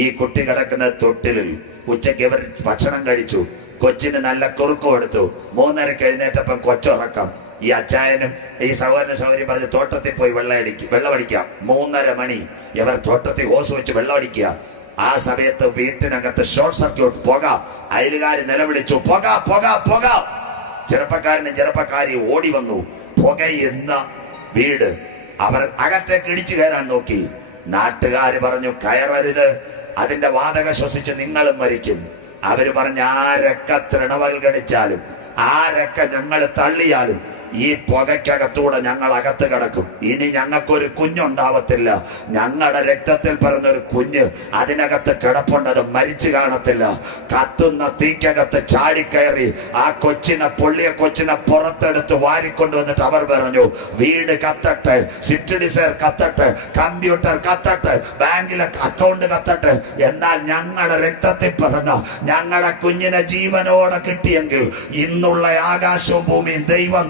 ഈ കുട്ടി കിടക്കുന്ന തൊട്ടിലിൽ ഉച്ചയ്ക്ക് ഇവർ ഭക്ഷണം കഴിച്ചു. കൊച്ചിന് നല്ല കുറുക്കം എടുത്തു. 3:30 എഴുന്നേറ്റപ്പം കൊച്ചുറക്കം. ഈ അച്ചായനും ഈ സഹോദരനും പറഞ്ഞ് തോട്ടത്തിൽ പോയി വെള്ളമടിക്കാം. 3:30 മണി. ഇവർ തോട്ടത്തിൽ ഹോസ് വെച്ച് വെള്ളമടിക്കുക. ആ സമയത്ത് വീട്ടിനകത്ത് ഷോർട്ട് സർക്യൂട്ട്, പുക. അയലുകാർ നിലവിളിച്ചു, പുക പുക പുക. ചെറുപ്പക്കാരി ഓടി വന്നു. പുകയുന്ന വീട്. അവർ അകത്തേക്ക് ഇടിച്ചു കയറാൻ നോക്കി. നാട്ടുകാര് പറഞ്ഞു, കയറരുത്, അതിന്റെ വാതക ശ്വസിച്ച് നിങ്ങളും മരിക്കും. അവര് പറഞ്ഞ്, ആരൊക്കെ തൃണവൽഗണിച്ചാലും, ആരൊക്കെ ഞങ്ങൾ തള്ളിയാലും ഈ പുകയ്ക്കകത്തൂടെ ഞങ്ങൾ അകത്ത് കിടക്കും. ഇനി ഞങ്ങൾക്കൊരു കുഞ്ഞുണ്ടാവത്തില്ല. ഞങ്ങളുടെ രക്തത്തിൽ പിറന്ന ഒരു കുഞ്ഞ് അതിനകത്ത് കിടപ്പുണ്ടത് മരിച്ചു കാണത്തില്ല. കത്തുന്ന തീക്കകത്ത് ചാടിക്കയറി ആ പൊള്ളിയ കൊച്ചിനെ പുറത്തെടുത്ത് വാരിക്കൊണ്ടുവന്നിട്ട് അവർ പറഞ്ഞു, വീട് കത്തട്ടെ, സിറ്റിഡിസർ കത്തട്ടെ, കമ്പ്യൂട്ടർ കത്തട്ടെ, ബാങ്കിലെ അക്കൗണ്ട് കത്തട്ടെ, എന്നാൽ ഞങ്ങളുടെ രക്തത്തിൽ പിറന്ന ഞങ്ങളുടെ കുഞ്ഞിനെ ജീവനോടെ കിട്ടിയെങ്കിൽ ഇന്നുള്ള ആകാശവും ഭൂമിയും ദൈവം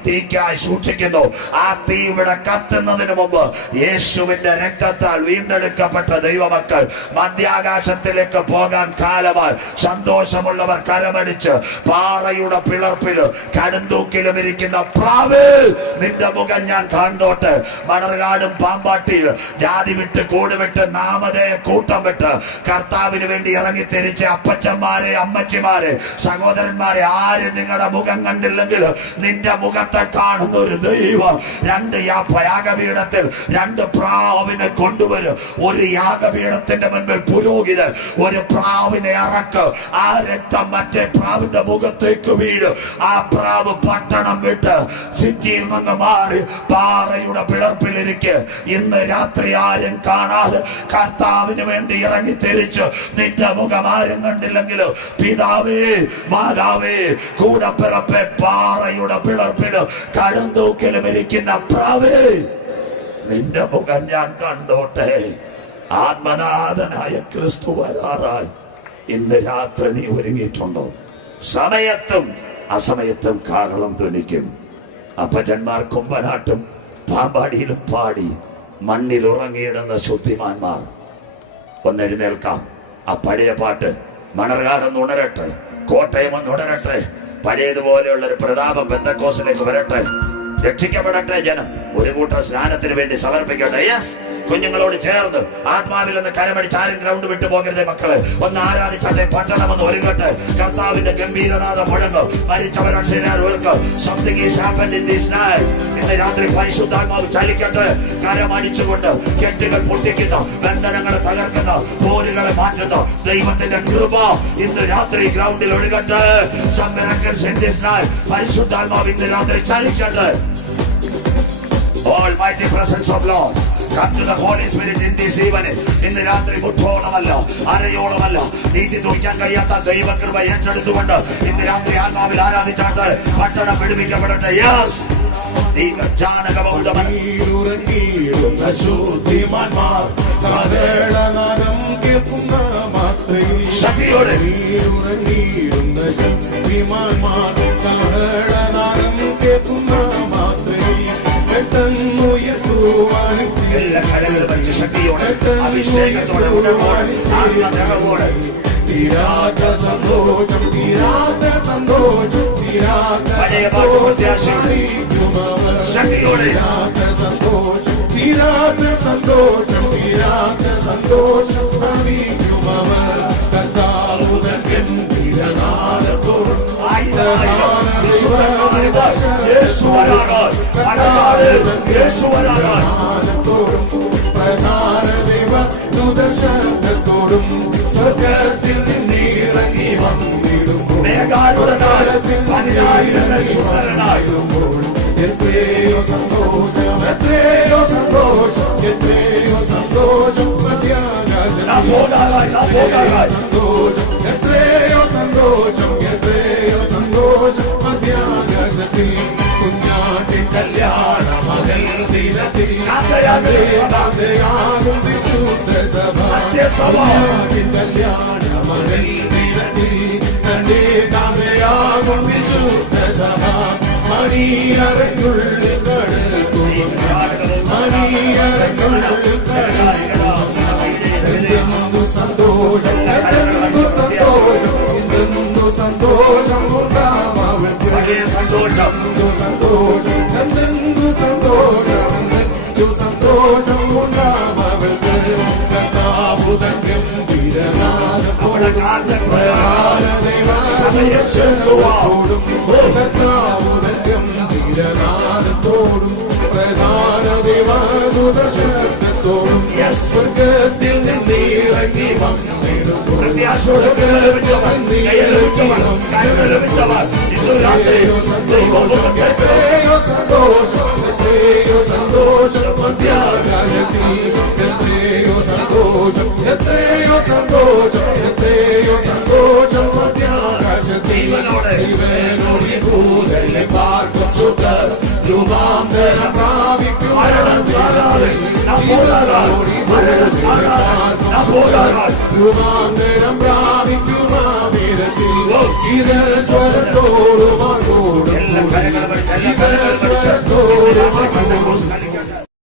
സൂക്ഷിക്കുന്നു. ആ തീ ഇവിടെ കത്തുന്നതിന് മുമ്പ് യേശുവിന്റെ രക്തത്താൽ വീണ്ടെടുക്കപ്പെട്ട ദൈവമക്കൾ മധ്യാകാശത്തിലേക്ക് പോകാൻ കാലമായി. സന്തോഷമുള്ളവർ കരമടിച്ച് പാറയുടെ പിളർപ്പിലും കടുന്തൂക്കിലും ഇരിക്കുന്ന പ്രാവ്, നിന്റെ മുഖം ഞാൻ കണ്ടോട്ടെ. മണർകാടും പാമ്പാട്ടിയും ജാതി വിട്ട് കൂടുവിട്ട് നാമതേ കൂട്ടം വിട്ട് കർത്താവിന് വേണ്ടി ഇറങ്ങി തിരിച്ച അപ്പച്ചന്മാരെ, അമ്മച്ചിമാരെ, സഹോദരന്മാരെ, ആരും നിങ്ങളുടെ മുഖം കണ്ടില്ലെങ്കിൽ നിന്റെ മുഖത്തെ കാണുന്ന ഒരു ദൈവം 2 യാഗപീഠത്തിൽ 2 പ്രാവിനെ കൊണ്ടുവരും. ഒരു യാഗപീഠത്തിന്റെ മുൻപിൽ പുരോഹിതൻ ഒരു പ്രാവിനെ ഇറക്ക്. ആ രക്തം മറ്റേ പ്രാവിന്റെ മുഖത്തേക്ക് വീഴും. ആ പ്രാവ് പട്ടണം വിട്ട് സിറ്റിയിൽ നിന്ന് മാറി പാറയുടെ പിളർപ്പിലിരിക്കെ ഇന്ന് രാത്രി ആരും കാണാതെ കർത്താവിന് വേണ്ടി ഇറങ്ങി തിരിച്ചു. നിന്റെ മുഖം ആരും കണ്ടില്ലെങ്കിലും പിതാവേ, മാതാവേ, കൂടപ്പിറപ്പെ, പാറയുടെ പിളർപ്പില് കടുന്തൂക്കിലും ഇരിക്കുന്ന പ്രാവേ, നിന്റെ മുഖം ഞാൻ കണ്ടോട്ടെ. ആത്മനാഥനായ ക്രിസ്തു വരാറായി. ഇന്ന് രാത്രി നീ ഒരുങ്ങിയിട്ടുണ്ടോ? സമയത്തും അസമയത്തും കാഹളം ധ്വനിക്കും. അപ്പച്ചന്മാർ കുമ്പനാട്ടും പാമ്പാടിയിലും പാടി മണ്ണിൽ ഉറങ്ങിയിടുന്ന ശുദ്ധിമാന്മാർ ഒന്നെഴുന്നേൽക്കാം. ആ പഴയ പാട്ട് മണർകാടെന്ന് ഉണരട്ടെ, കോട്ടയം ഒന്ന് ഉണരട്ടെ, പഴയതുപോലെയുള്ള ഒരു പ്രതാപം പെന്തക്കോസിലേക്ക് വരട്ടെ. രക്ഷിക്കപ്പെടട്ടെ ജനം. ഒരു കൂട്ടം സ്നാനത്തിന് വേണ്ടി സമർപ്പിക്കട്ടെ. യെസ്, കുഞ്ഞുങ്ങളോട് ചേർന്ന് ആത്മാവിൽ നിന്ന് കരമടിച്ച് ആരും ഗ്രൗണ്ട് വിട്ടു പോകരുതേ മക്കളെ. ഒന്ന് ആരാധിച്ചാട്ടെ, പട്ടണം ഒന്ന് ഒരുങ്ങട്ടെ. കർത്താവിന്റെ ഗംഭീരനാഥം മുഴങ്ങും. മരിച്ചവരക്ഷരർക്ക് something is happened in this night. ഇന്ന് രാത്രി പരിശുദ്ധാത്മാവ് ചലിക്കട്ടെ. കരമടിച്ചുകൊണ്ട് കെട്ടുകൾ പൊട്ടിക്കുന്ന, ബന്ധനങ്ങളെ തകർക്കുന്ന, പോരുകളെ മാറ്റുന്ന ദൈവത്തിന്റെ കൃപ ഇന്ന് രാത്രി ഗ്രൗണ്ടിൽ ഒഴുകട്ടെ. Some miracles in this night. പരിശുദ്ധാത്മാവ് ഇന്ന് രാത്രി ചലിക്കട്ടെ. Almighty presence of Lord, come to the Holy Spirit in this evening. ഇന്ന് രാത്രി മുട്ടോളമല്ല, അരയോളമല്ല, നീതി തുടിക്കാൻ കഴിയാത്ത ദൈവകൃപ ഏറ്റെടുത്തുകൊണ്ട് ഇന്ന് രാത്രി ആത്മാവിൽ ആരാധിച്ചാട്ട് പട്ടണം വിടുവിക്കപ്പെടട്ടെ. യെസ്, ശക്തിയോടെ എല്ലാ കരങ്ങളും വലിച്ച ശക്തിയോടെ അഭിഷേകത്തോടെ ഉണർവോടെ ആത്മനിറവോടെ തീരാത്ത സന്തോഷം തീരാത്ത സന്തോഷം തീരാത്ത പഴയ പാട്ട് പ്രത്യാശയോടെ ശക്തിയോടെ സന്തോഷം തീരാത്ത സന്തോഷം തീരാത്ത സന്തോഷം ഭവിക്കുമവർ കർത്താവുതൻ ഗംഭീരനാദത്തോടും പ്രധാന ദൈവ ദുദശബ്ദത്തോടും സ്വർഗത്തിൽ നിന്നിറങ്ങി വന്നിടുമ്പോൾ എത്രയോ സന്തോഷം എത്രയോ സന്തോഷം എത്രയോ സന്തോഷം സന്തോഷം എത്രയോ സന്തോഷം എത്രയോ സന്തോഷം മധ്യാകാശത്തിൽ കുഞ്ഞാട്ടിൻ കല്യാണ മകൾ ദിനത്തിൽ യാകും വിശുദ്ധ സഭ കല്യാണ മകൾ ദിനത്തിൽ യാകും വിശുദ്ധ സഭ മണിയറയ്ക്കുള്ളിൽ കടക്കും മണിയറയ്ക്കുള്ളിൽ കടക്കും സന്തോഷം സന്തോഷം എന്തെന്നു സന്തോഷം ഉണ്ടാവട്ടെ സന്തോഷം സന്തോഷം എന്തെന്നു സന്തോഷം എന്തെന്നു സന്തോഷം ഉണ്ടാവട്ടെ കർത്താവുതൻ ഗംഭീരനാദത്തോടും കർത്താവുതൻ ഗംഭീരനാദത്തോടും പ്രധാന ദേവദൂതശബ്ദത്തോടും സ്വർഗത്തിൽ നിന്നിറങ്ങി വന്നിടും എത്രയോ സന്തോഷം എത്രയോ സന്തോഷം മധ്യാകാശത്തിൽ എത്രയോ സന്തോഷം എത്രയോ സന്തോഷം എത്രയോ സന്തോഷം മധ്യാകാശത്തിൽ ഇവനോട് ഭൂതലെ പാർക്കും സുഖ രൂപാന്തരം പ്രാപിക്കും രൂപാന്തരം പ്രാപിക്കും ആ വീരത്തിൽ സ്വരത്തോടും സ്വരത്തോടും